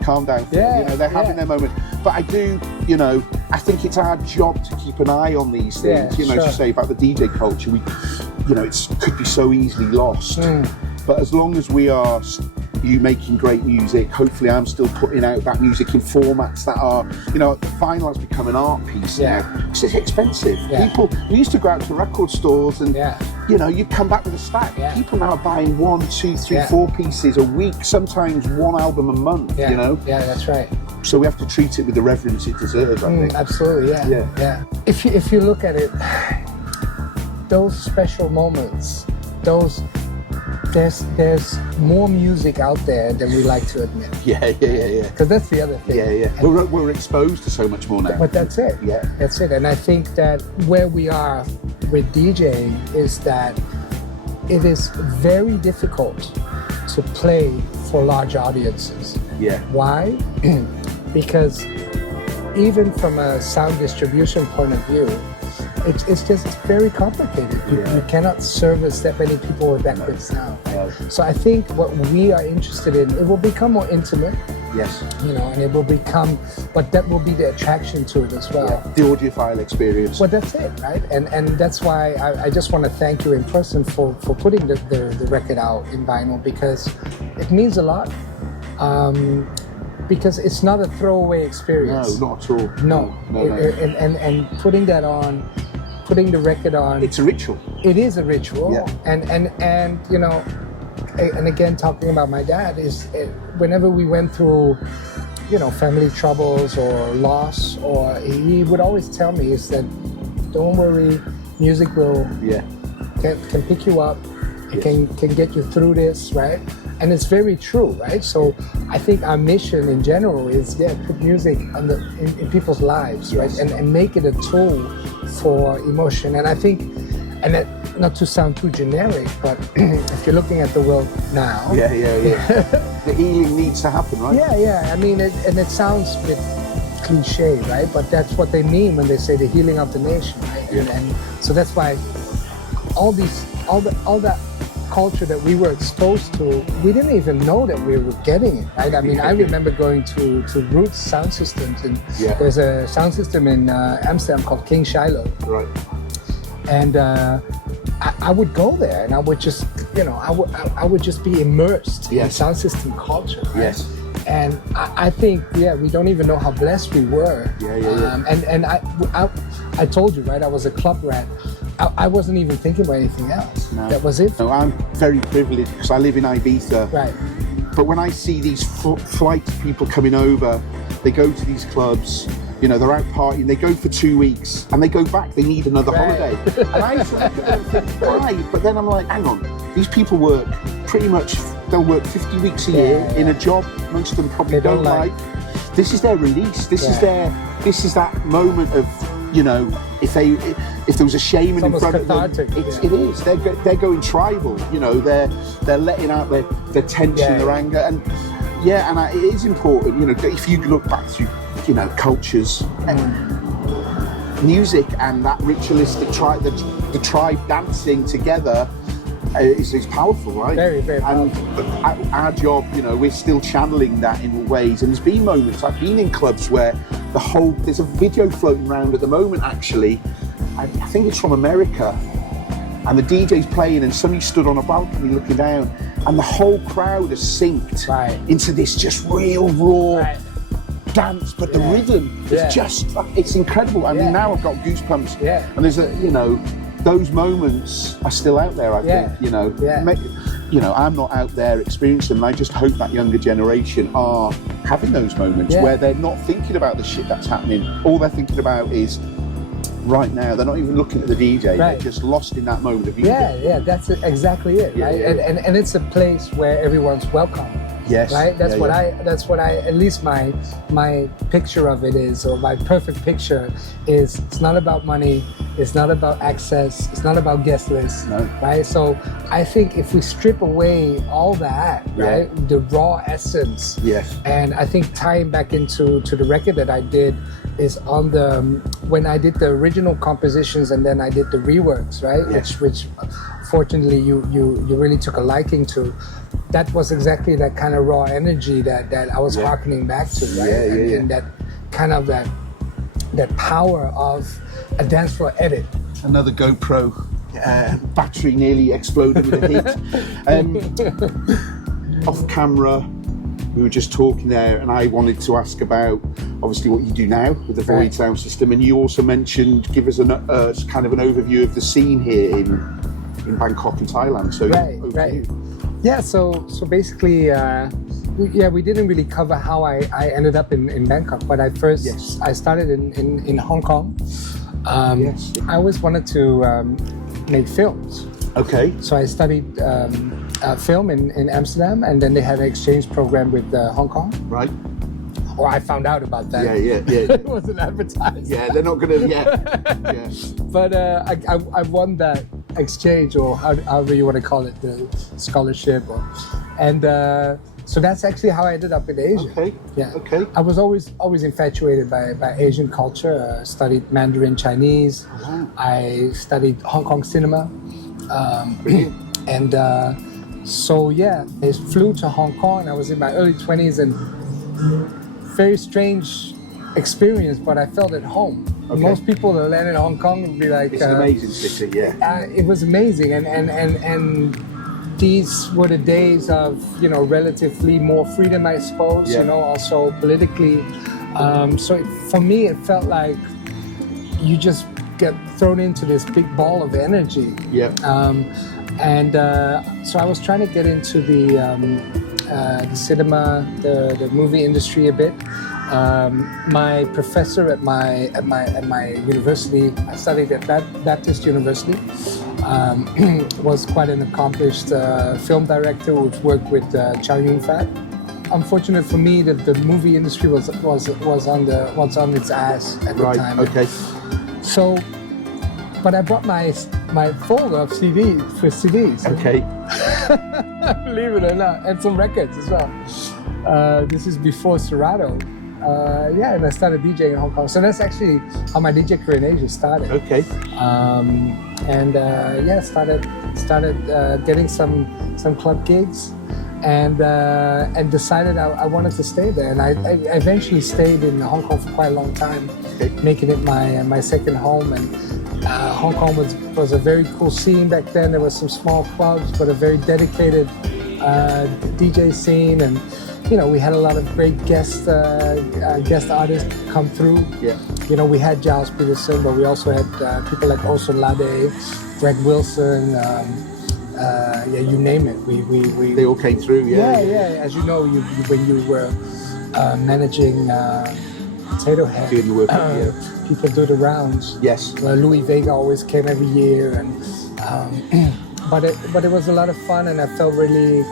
calm down. They're having their moment. But I do, I think it's our job to keep an eye on these things. To say about the DJ culture, it could be so easily lost. But as long as we are you making great music, hopefully I'm still putting out that music in formats that are, vinyl has become an art piece now. Because it's expensive. We used to go out to record stores and, you'd come back with a stack. People now are buying 1, 2, 3, 4 pieces a week, sometimes one album a month, Yeah, that's right. So we have to treat it with the reverence it deserves, I think. Absolutely, yeah. If you look at it, those special moments, there's more music out there than we like to admit. Yeah. Because that's the other thing. Yeah. We're exposed to so much more now. But that's it. Yeah. That's it. And I think that where we are with DJing is that it is very difficult to play for large audiences. Yeah. Why? Because even from a sound distribution point of view, it's just very complicated. You cannot service that many people with that good sound. So I think what we are interested in, it will become more intimate. Yes. And it will become, but that will be the attraction to it as well. The audiophile experience. Well, that's it, right? And that's why I just want to thank you in person for putting the record out in vinyl, because it means a lot. Because it's not a throwaway experience. No, not at all. No. And putting that on, putting the record on. It's a ritual. It is a ritual. Yeah. And again, talking about my dad, whenever we went through, family troubles or loss, or he would always tell me is that, don't worry, music will can pick you up. It can get you through this, right? And it's very true, right? So I think our mission in general is, put music in people's lives, right? And make it a tool for emotion. And I think, and that, not to sound too generic, but if you're looking at the world now... The healing needs to happen, right? Yeah. I mean, it sounds a bit cliche, right? But that's what they mean when they say the healing of the nation, right? And so that's why all that culture that we were exposed to, we didn't even know that we were getting it, right? I mean, I remember going to Roots sound systems, and there's a sound system in Amsterdam called King Shiloh. Right. And I would go there, and I would just, I would just be immersed in sound system culture. Right? Yes. And I think, we don't even know how blessed we were. And I told you, right? I was a club rat. I wasn't even thinking about anything else. No. That was it. No, I'm very privileged because I live in Ibiza. Right. but when I see these flights of people coming over, they go to these clubs, you know, they're out partying, they go for 2 weeks and they go back, they need another holiday. And I used to look at them and think, why? But then I'm like, hang on, these people work pretty much, they'll work 50 weeks a year in a job most of them probably don't like. This is their release, this is that moment of, you know, if there was a shaman in front of them, it is. They're going tribal, you know, they're letting out their tension, their anger, and it is important, you know, if you look back through, you know, cultures, music and that ritualistic the tribe dancing together is powerful, right? Very, very powerful. And our job, you know, we're still channeling that in ways, and there's been moments, I've been in clubs where there's a video floating around at the moment actually, I think it's from America, and the DJ's playing and somebody stood on a balcony looking down and the whole crowd has synced into this just real raw dance, but the rhythm is just, it's incredible. I mean, now I've got goosebumps, and there's those moments are still out there, I think, you know. You know, I'm not out there experiencing them. I just hope that younger generation are having those moments where they're not thinking about the shit that's happening. All they're thinking about is right now. They're not even looking at the DJ. They're just lost in that moment of music. Yeah, that's exactly it, right? And it's a place where everyone's welcome. Yes. Right? That's what I at least my picture of it is, or my perfect picture is, it's not about money, it's not about access, it's not about guest lists. No. Right? So I think if we strip away all that, right? The raw essence. Yes. And I think tying back into the record that I did is on when I did the original compositions and then I did the reworks, right? Yes. Which fortunately you really took a liking to. That was exactly that kind of raw energy that I was harkening back to, right? And that kind of that power of a dance floor edit. Another GoPro battery nearly exploded with the heat. Off camera, we were just talking there, and I wanted to ask about obviously what you do now with the Void sound system, and you also mentioned, give us kind of an overview of the scene here in Bangkok in Thailand. So Yeah, so basically, we didn't really cover how I ended up in Bangkok, but I started in Hong Kong. I always wanted to make films. Okay. So I studied film in Amsterdam, and then they had an exchange program with Hong Kong. Right. Or I found out about that. Yeah. It wasn't advertised. Yeah, they're not going to, But I won that exchange, or however you want to call it, the scholarship. So that's actually how I ended up in Asia. Okay. Yeah. Okay. I was always infatuated by Asian culture. Studied Mandarin Chinese. Oh, wow. I studied Hong Kong cinema. I flew to Hong Kong. I was in my early 20s, and very strange experience, but I felt at home. Okay. Most people that land in Hong Kong would be like, it's an amazing city, it was amazing, and these were the days of, you know, relatively more freedom, I suppose, you know, also politically. For me, it felt like you just get thrown into this big ball of energy. Yeah. So I was trying to get into the cinema, the movie industry a bit. My professor at my university, I studied at Baptist University, was quite an accomplished film director who's worked with Chow Yun-fat. Unfortunate for me that the movie industry was on its ass at the time. Okay. So, but I brought my folder of CDs. Okay. Believe it or not, and some records as well. This is before Serato. And I started DJing in Hong Kong. So that's actually how my DJ career in Asia started. Okay. Started getting some club gigs, and decided I wanted to stay there. And I eventually stayed in Hong Kong for quite a long time, making it my second home. And Hong Kong was a very cool scene back then. There was some small clubs, but a very dedicated DJ scene, and you know, we had a lot of great guest artists come through. Yeah. You know, we had Giles Peterson, but we also had people like Orson Lade, Greg Wilson, you name it. They all came through. Yeah. As you know, when you were managing Potato Head, Doing the work, people do the rounds. Yes. Louis Vega always came every year, and but it was a lot of fun, and I felt really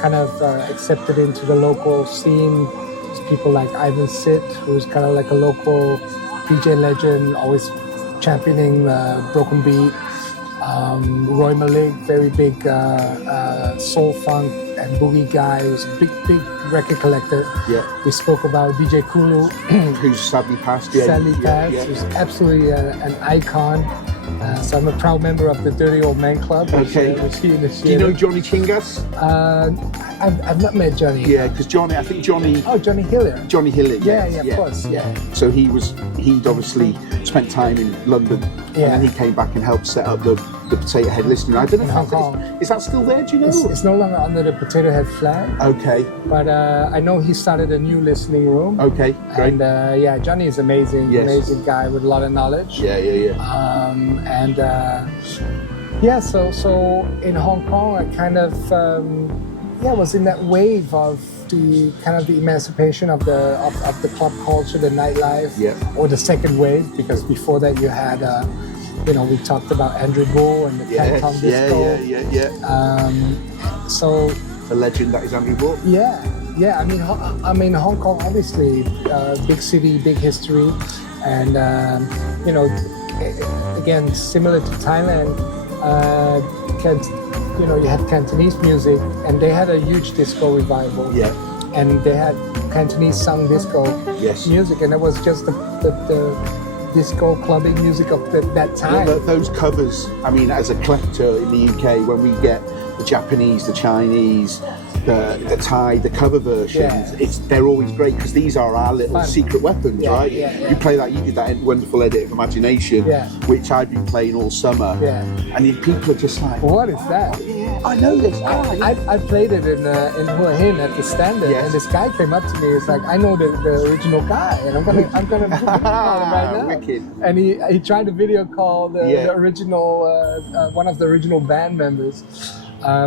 kind of accepted into the local scene. There's people like Ivan Sit, who's kind of like a local DJ legend, always championing broken beat. Roy Malik, very big soul funk and boogie guy, who's a big record collector. Yeah. We spoke about DJ Kulu, who's sadly passed. who's absolutely an icon. So I'm a proud member of the Dirty Old Man Club. Which he initiated. Do you know Johnny Chingas? I've not met Johnny. Yeah, because Johnny. Oh, Johnny Hiller. Johnny Hiller. Yeah, of course. Yeah. So he'd obviously spent time in London, and then he came back and helped set up the Potato Head listening. I don't know in Hong Kong. Is that still there? Do you know? It's no longer under the Potato Head flag. Okay. But I know he started a new listening room. Okay, great. And Johnny is amazing. Yes. Amazing guy with a lot of knowledge. Yeah. So in Hong Kong, I kind of was in that wave of the kind of the emancipation of the club culture, the nightlife, or the second wave, because before that you had we talked about Andrew Bull and the Canton Disco. So the legend that is Andrew Bull. Yeah. I mean, Hong Kong, obviously, big city, big history, and again, similar to Thailand, you had Cantonese music, and they had a huge disco revival. Yeah. And they had Cantonese sung disco music, and it was just the disco clubbing music of that time. Yeah, those covers, I mean, as a collector in the UK, when we get the Japanese, the Chinese, the Thai, the cover versions, they're always great, because these are our little secret weapons, right? You play that, you did that wonderful edit of Imagination, which I've been playing all summer, and people are just like, what is that? I know this. I played it in Hua Hin at the Standard, and this guy came up to me. It's like, I know the original guy, and I'm gonna call him right now. Wicked. And he tried to video call the original one of the original band members,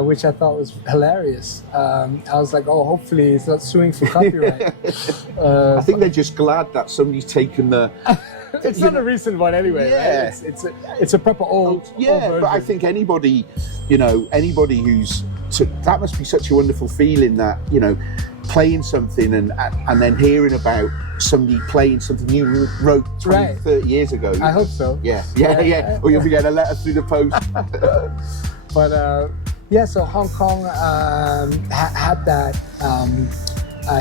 which I thought was hilarious. I was like, oh, hopefully he's not suing for copyright. I think they're just glad that somebody's taken the. It's not a recent one anyway, right? It's a proper old version. But I think anybody who's that must be such a wonderful feeling, that playing something and then hearing about somebody playing something you wrote 20, 30 years ago. I hope so. Yeah. Or you'll be getting a letter through the post. But so Hong Kong had that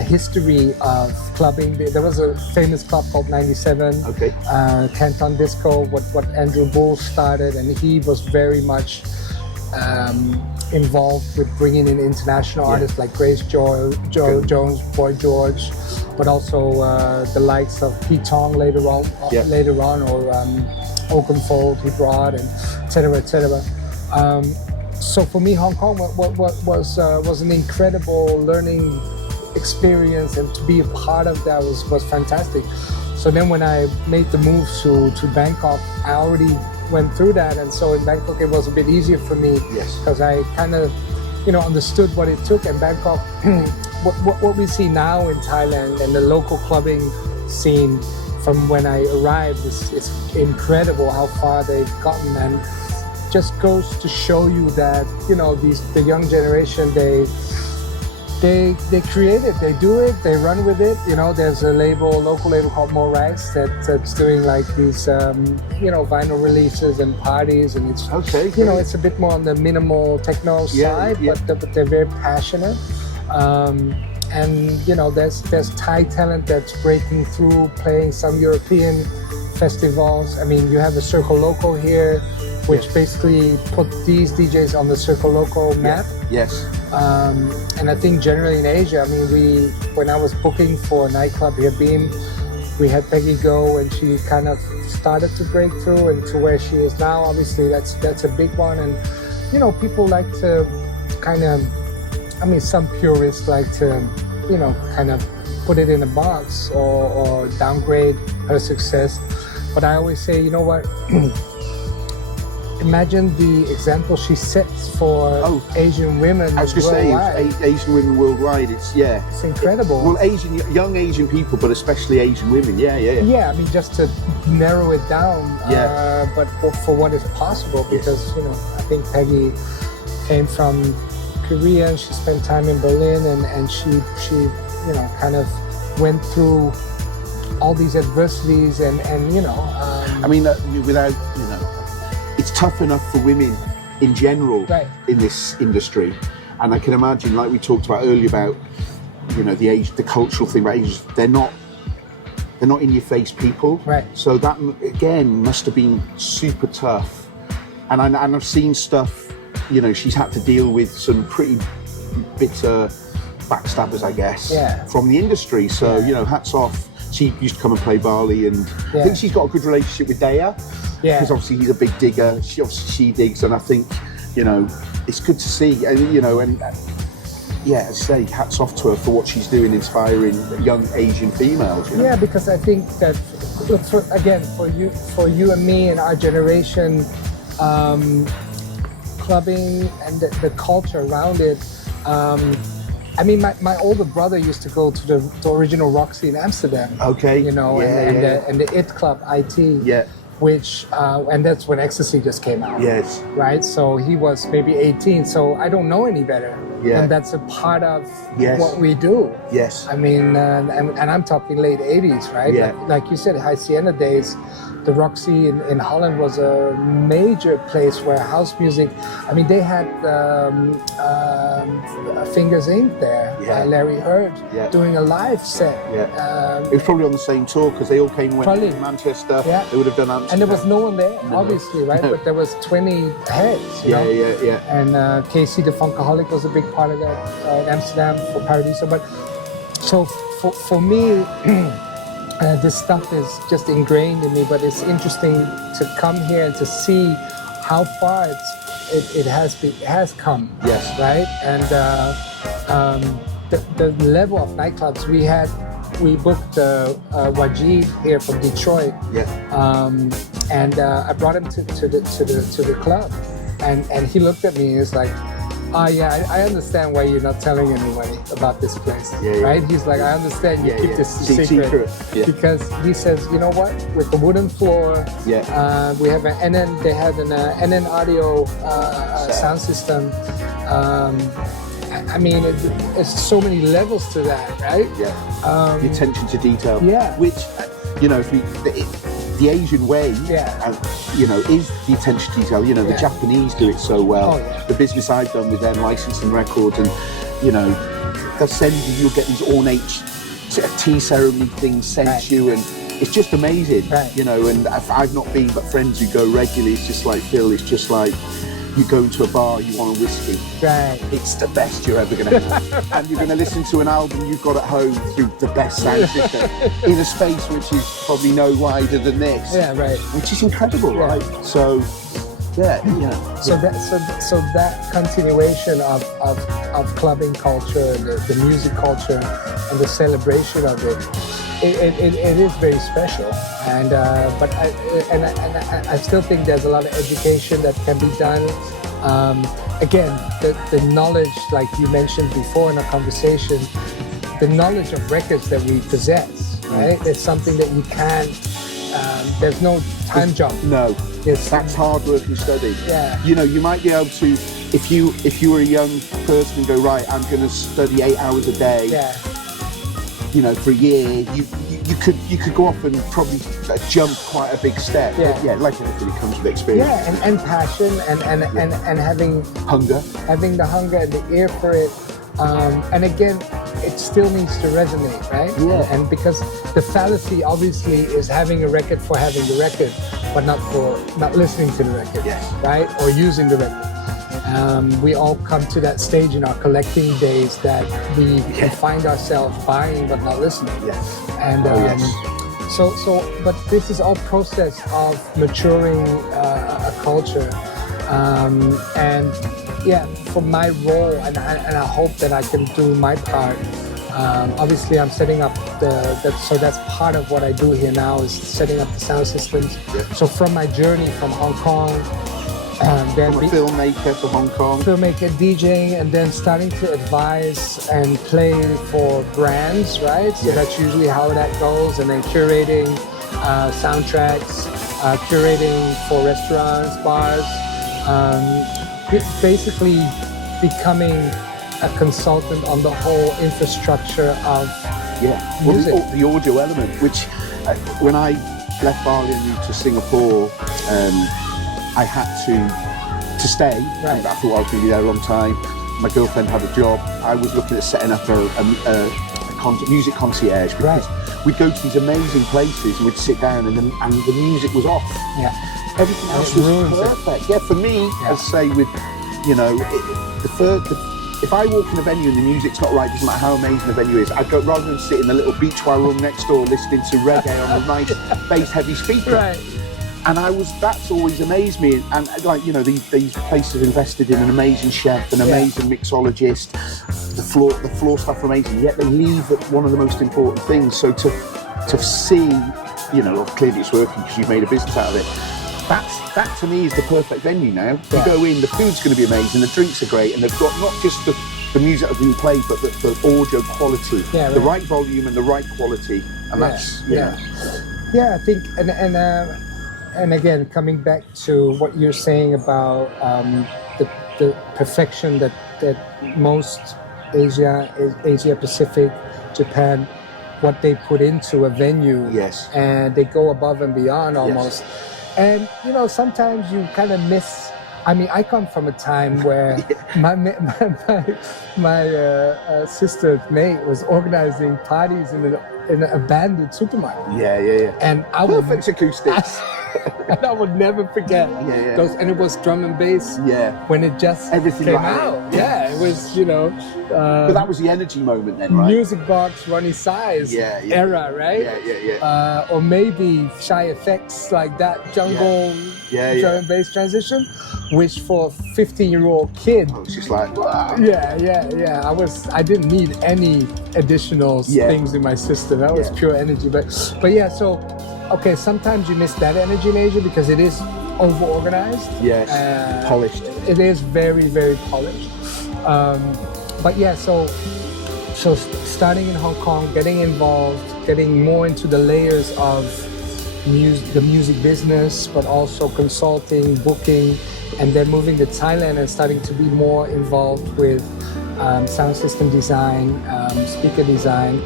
history of clubbing. There was a famous club called 97, Canton Disco, what Andrew Bull started, and he was very much involved with bringing in international artists like Grace Jones, Boy George, but also the likes of Pete Tong later on, or Oakenfold he brought, and et cetera. So for me, Hong Kong was an incredible learning experience, and to be a part of that was fantastic. So then when I made the move to Bangkok, I already went through that, and so in Bangkok it was a bit easier for me, because I kind of understood what it took. And Bangkok, what we see now in Thailand and the local clubbing scene from when I arrived is incredible how far they've gotten, and just goes to show you that the young generation, they create it, they do it, they run with it. There's a local label called More Rice that's doing like these vinyl releases and parties, and it's it's a bit more on the minimal techno side, but they're very passionate. And there's Thai talent that's breaking through, playing some European festivals. I mean, you have the Circle Loco here, which basically put these DJs on the Circle Loco map. And I think generally in Asia, I mean, when I was booking for a nightclub here, Beam, we had Peggy Go, and she kind of started to break through, and to where she is now, obviously that's a big one. And people like to kind of, I mean, some purists like to kind of put it in a box or downgrade her success. But I always say, you know what, imagine the example she sets for Asian women. I was going to say, worldwide. Asian women worldwide. It's incredible. Well, young Asian people, but especially Asian women. Yeah. Yeah, I mean, just to narrow it down. But for what is possible, because I think Peggy came from Korea. She spent time in Berlin, and she kind of went through all these adversities, and I mean, without it's tough enough for women in general in this industry, and I can imagine, like we talked about earlier about the cultural thing about Asians, they're not in your face people, right? So that again must have been super tough, and I've seen stuff. She's had to deal with some pretty bitter backstabbers, I guess, from the industry. So hats off. She used to come and play Bali, and I think she's got a good relationship with Daya, because obviously he's a big digger. She digs, and I think it's good to see. And as I say, hats off to her for what she's doing, inspiring young Asian females. Yeah, because I think that for you and me and our generation, clubbing and the culture around it. I mean, my older brother used to go to the original Roxy in Amsterdam. Okay. And the IT Club, IT. Yeah. Which, and that's when Ecstasy just came out. Yes. Right? So he was maybe 18, so I don't know any better. Yeah. And that's a part of what we do. Yes. I mean, and I'm talking late 80s, right? Yeah. Like you said, Hacienda days. The Roxy in Holland was a major place where house music. I mean, they had Fingers Inc. there, Larry Heard, doing a live set. Yeah. It was probably on the same tour because they all came when in Manchester. Yeah. They would have done Amsterdam. And there was no one there, obviously, right? No. But there was 20 heads. You know? And Casey the Funkaholic was a big part of that in Amsterdam for Paradiso. But so for me. This stuff is just ingrained in me, but it's interesting to come here and to see how far it has come. Yes. Right? And the level of nightclubs we booked Wajid here from Detroit. Yeah. And I brought him to the club, and he looked at me and he's like, I understand why you're not telling anybody about this place, right? He's like, I understand you keep this secret. Because he says, you know what? With the wooden floor, we have they have an NN audio sound system. I mean, it's so many levels to that, right? Yeah. The attention to detail. Yeah. Which, the Asian way, is the attention to detail. The Japanese do it so well. The business I've done with them, licensing records, and they'll send you'll get these ornate tea ceremony things sent you, and it's just amazing. Right. And I've not been, but friends who go regularly, it's just like Phil. It's just like you go into a bar, you want a whiskey. Right. It's the best you're ever going to have. And you're going to listen to an album you've got at home through the best sound system in a space which is probably no wider than this. Yeah, right. Which is incredible, right? So, So that continuation of clubbing culture, the music culture, and the celebration of it is very special. And but I still think there's a lot of education that can be done. Again, the knowledge, like you mentioned before in our conversation, the knowledge of records that we possess, right? It's something that you can't. There's no time jump. No. That's hard work and study. Yeah. You might be able to, if you were a young person and go, right, I'm going to study 8 hours a day. Yeah. For a year, you could go off and probably jump quite a big step. Yeah. But like anything, it comes with experience. Yeah, and passion and having hunger, having the hunger and the ear for it. And again, it still needs to resonate, right? Yeah. And because the fallacy obviously is having a record for having the record, but not listening to the record, right? Or using the record. We all come to that stage in our collecting days that we can find ourselves buying but not listening. Yes. And but this is all process of maturing a culture. And for my role, and I hope that I can do my part. Obviously, I'm setting up so that's part of what I do here now is setting up the sound systems. Yeah. So from my journey from Hong Kong Then From a filmmaker to Hong Kong. filmmaker, DJing, and then starting to advise and play for brands, right? So that's usually how that goes. And then curating soundtracks, curating for restaurants, bars. Basically becoming a consultant on the whole infrastructure of music. Well, the audio element, which when I left Bali and moved to Singapore, I had to stay. Right. I thought I was going to be there a long time. My girlfriend had a job. I was looking at setting up a music concierge, because we'd go to these amazing places and we'd sit down and the music was off. Yeah. Everything else was perfect. Yeah, for me, as I say, with, you know, if I walk in a venue and the music's not right, doesn't matter how amazing the venue is, I'd go, rather than sit in the little beachware room next door listening to reggae on a nice bass-heavy speaker. Right. And that's always amazed me. And like, you know, these places invested in an amazing chef, an amazing mixologist, the floor staff are amazing, yet they leave one of the most important things. So to see, you know, clearly it's working because you've made a business out of it. That to me is the perfect venue now. You go in, the food's going to be amazing, the drinks are great, and they've got not just the music that's being played, but the audio quality, the right volume and the right quality, and that's I think and again, coming back to what you're saying about the perfection that most Asia Pacific, Japan, what they put into a venue, and they go above and beyond almost. And you know, sometimes you kind of miss. I mean, I come from a time where my sister's mate was organizing parties in an abandoned supermarket. And I perfect acoustics. And I would never forget those. And it was drum and bass. When it just everything came out. It was, you know. But that was the energy moment then, right? Music Box, Ronnie Size era, right? Or maybe Shy Effects, like that jungle drum and bass transition, which for a 15-year-old kid, I was just like, wow. I didn't need any additional things in my system. That was pure energy. But yeah, so okay, sometimes you miss that energy in Asia because it is over-organized. Polished. It is very, very polished. But yeah, so starting in Hong Kong, getting involved, getting more into the layers of the music business, but also consulting, booking, and then moving to Thailand and starting to be more involved with sound system design, speaker design.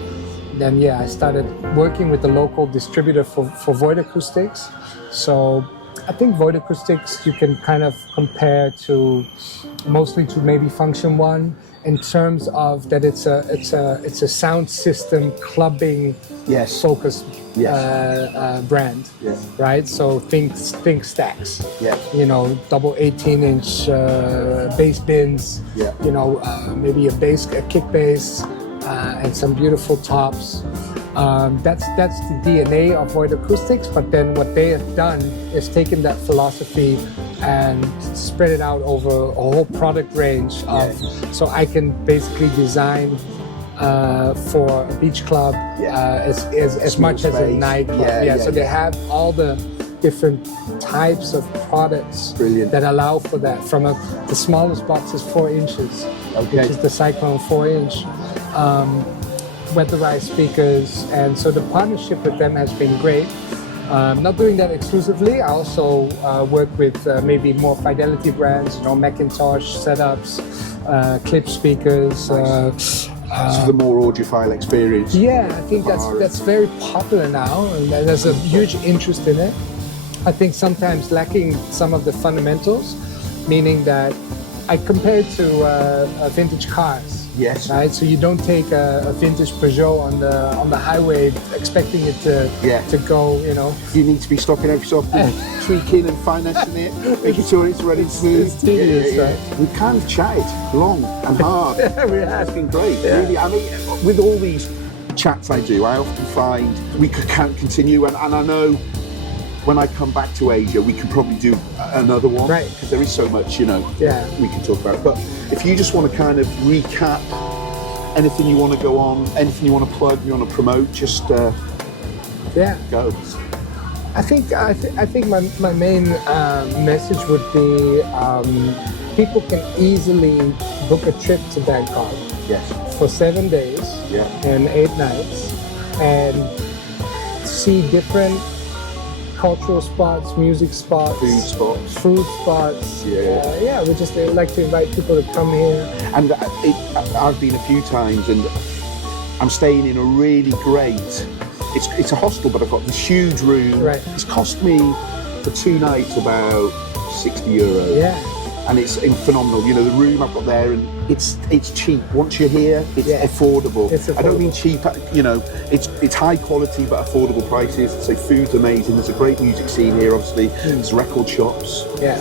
Then I started working with the local distributor for Void Acoustics. So I think Void Acoustics you can kind of compare to mostly to maybe Function One in terms of that it's a sound system clubbing focused brand, right? So think stacks, you know, double 18-inch bass bins, you know, maybe a kick bass. And some beautiful tops. That's the DNA of Void Acoustics, but then what they have done is taken that philosophy and spread it out over a whole product range so I can basically design for a beach club as much as a nightclub. So they have all the different types of products that allow for that. From the smallest box is 4 inches, which is the Cyclone 4-inch. Weatherized speakers, and so the partnership with them has been great. Not doing that exclusively. I also work with maybe more fidelity brands, you know, Macintosh setups, clip speakers. So the more audiophile experience. I think that's very popular now, and there's a huge interest in it. I think sometimes lacking some of the fundamentals, meaning that I compare it to vintage cars. Right. So you don't take a vintage Peugeot on the highway expecting it to go. You know, you need to be stopping every so often, tweaking and finessing it, making sure it's running smooth. It's tedious, right? We kind of chatted long and hard. We have. It's been great. Really, I mean, with all these chats I do, I often find we can't continue, and I know. When I come back to Asia, we can probably do another one, right? Because there is so much, you know, we can talk about. But if you just want to kind of recap anything you want to go on, anything you want to plug, you want to promote, just go. I think my main message would be people can easily book a trip to Bangkok Yes. for 7 days Yeah. and 8 nights and see different cultural spots, music spots, food spots. Yeah. We just like to invite people to come here. And I've been a few times, and I'm staying in a really great. It's a hostel, but I've got this huge room. Right. It's cost me for 2 nights about €60. Yeah. And it's phenomenal. You know, the room I've got there, and it's cheap. Once you're here, it's affordable. I don't mean cheap. You know, it's high quality but affordable prices. So food's amazing. There's a great music scene here. Obviously, there's record shops. Yeah.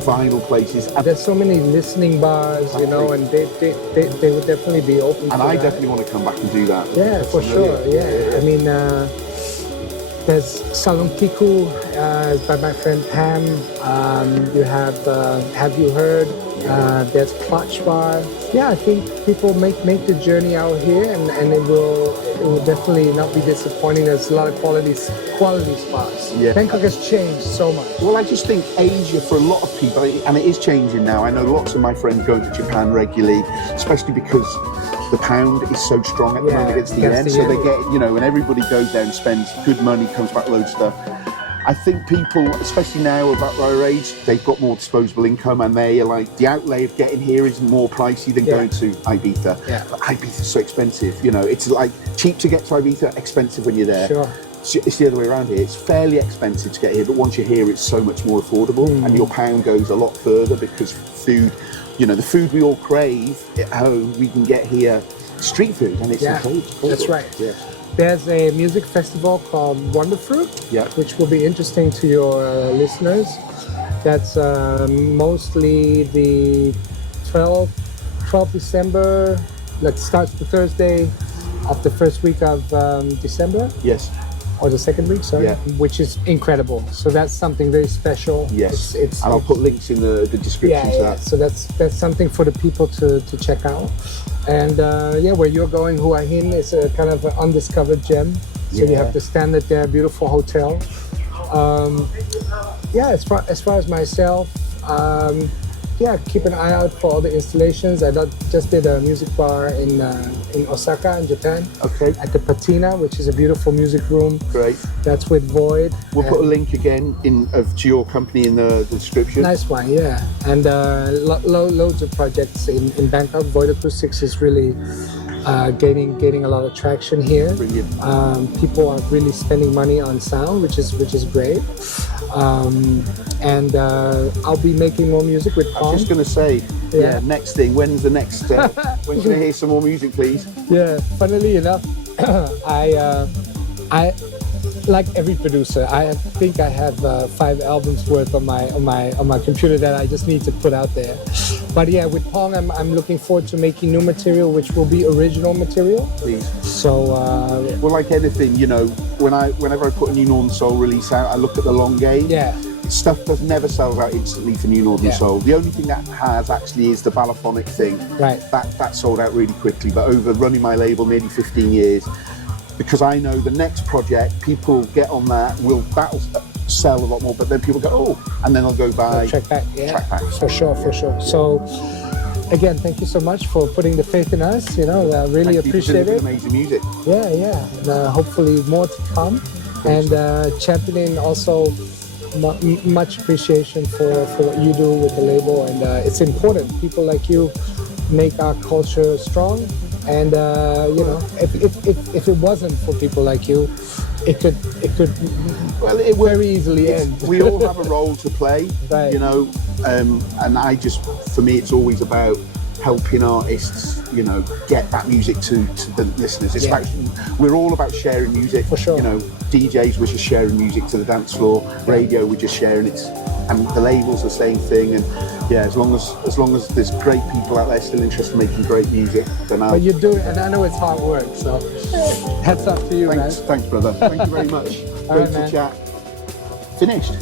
Vinyl places. There's so many listening bars, you know, and they would definitely be open. And to I that. definitely want to come back and do that. Yeah, for sure. Yeah. I mean, there's Salon Kiku by my friend Pam. You have you heard? There's Clutch Bar. Yeah, I think people make the journey out here, and it will definitely not be disappointing. There's a lot of quality spots. Yeah. Bangkok has changed so much. Well, I just think Asia, for a lot of people, and it is changing now. I know lots of my friends going to Japan regularly, especially because the pound is so strong at the moment against the yen. So they get, you know, and everybody goes there and spends good money, comes back loads of stuff. I think people, especially now about our age, they've got more disposable income, and they are like, the outlay of getting here is more pricey than going to Ibiza. Yeah. But Ibiza's so expensive, you know, it's like cheap to get to Ibiza, expensive when you're there. Sure. It's the other way around here. It's fairly expensive to get here, but once you're here, it's so much more affordable, and your pound goes a lot further because food, you know, the food we all crave at home, we can get here street food, and it's affordable. That's right. Yeah. There's a music festival called Wonderfruit, which will be interesting to your listeners. That's mostly the 12th December. That starts the Thursday of the first week of December. Yes. Or the second week, sorry. Yeah. Which is incredible. So that's something very special. Yes. And I'll put links in the description to that. So that's something for the people to check out. And where you're going, Hua Hin, is a kind of an undiscovered gem. So you have the Standard there, beautiful hotel. As far as myself, keep an eye out for all the installations. I just did a music bar in Osaka, in Japan. Okay. At the Patina, which is a beautiful music room. Great. That's with Void. We'll put a link again to your company in the description. Nice one, yeah. And loads of projects in Bangkok. Void Acoustics is really gaining a lot of traction here. Brilliant. People are really spending money on sound, which is great. And I'll be making more music with Pong. I was just going to say, next thing, when's the next, when can I hear some more music, please? Yeah, funnily enough, I like every producer, I think I have 5 albums worth on my computer that I just need to put out there. But yeah, with Pong, I'm looking forward to making new material, which will be original material. Please. So, well, like anything, you know, whenever I put a NuNorthern Soul release out, I look at the long game. Yeah. Stuff never sells out instantly for NuNorthern Soul. The only thing that has actually is the Balafonic thing. Right. That sold out really quickly. But over running my label nearly 15 years, because I know the next project, people get on that'll sell a lot more, but then people go, and then I'll go buy track back. For sure. So again, thank you so much for putting the faith in us. You know, really appreciate it. Amazing music. Yeah. Hopefully more to come, and championing also. Much appreciation for what you do with the label, and it's important. People like you make our culture strong, and you know, if it wasn't for people like you, it could very easily end. We all have a role to play, right. You know, and for me, it's always about helping artists, you know, get that music to the listeners. It's we're all about sharing music. For sure. You know, DJs were just sharing music to the dance floor. Radio, we're just sharing it, and the labels the same thing. And yeah, as long as there's great people out there still interested in making great music, then But you do it, and I know it's hard work. So hats off to you, man. Thanks, brother. Thank you very much. Great to chat. Finished.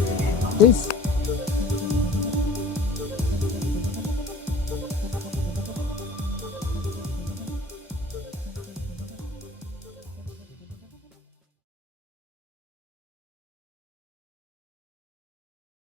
Peace.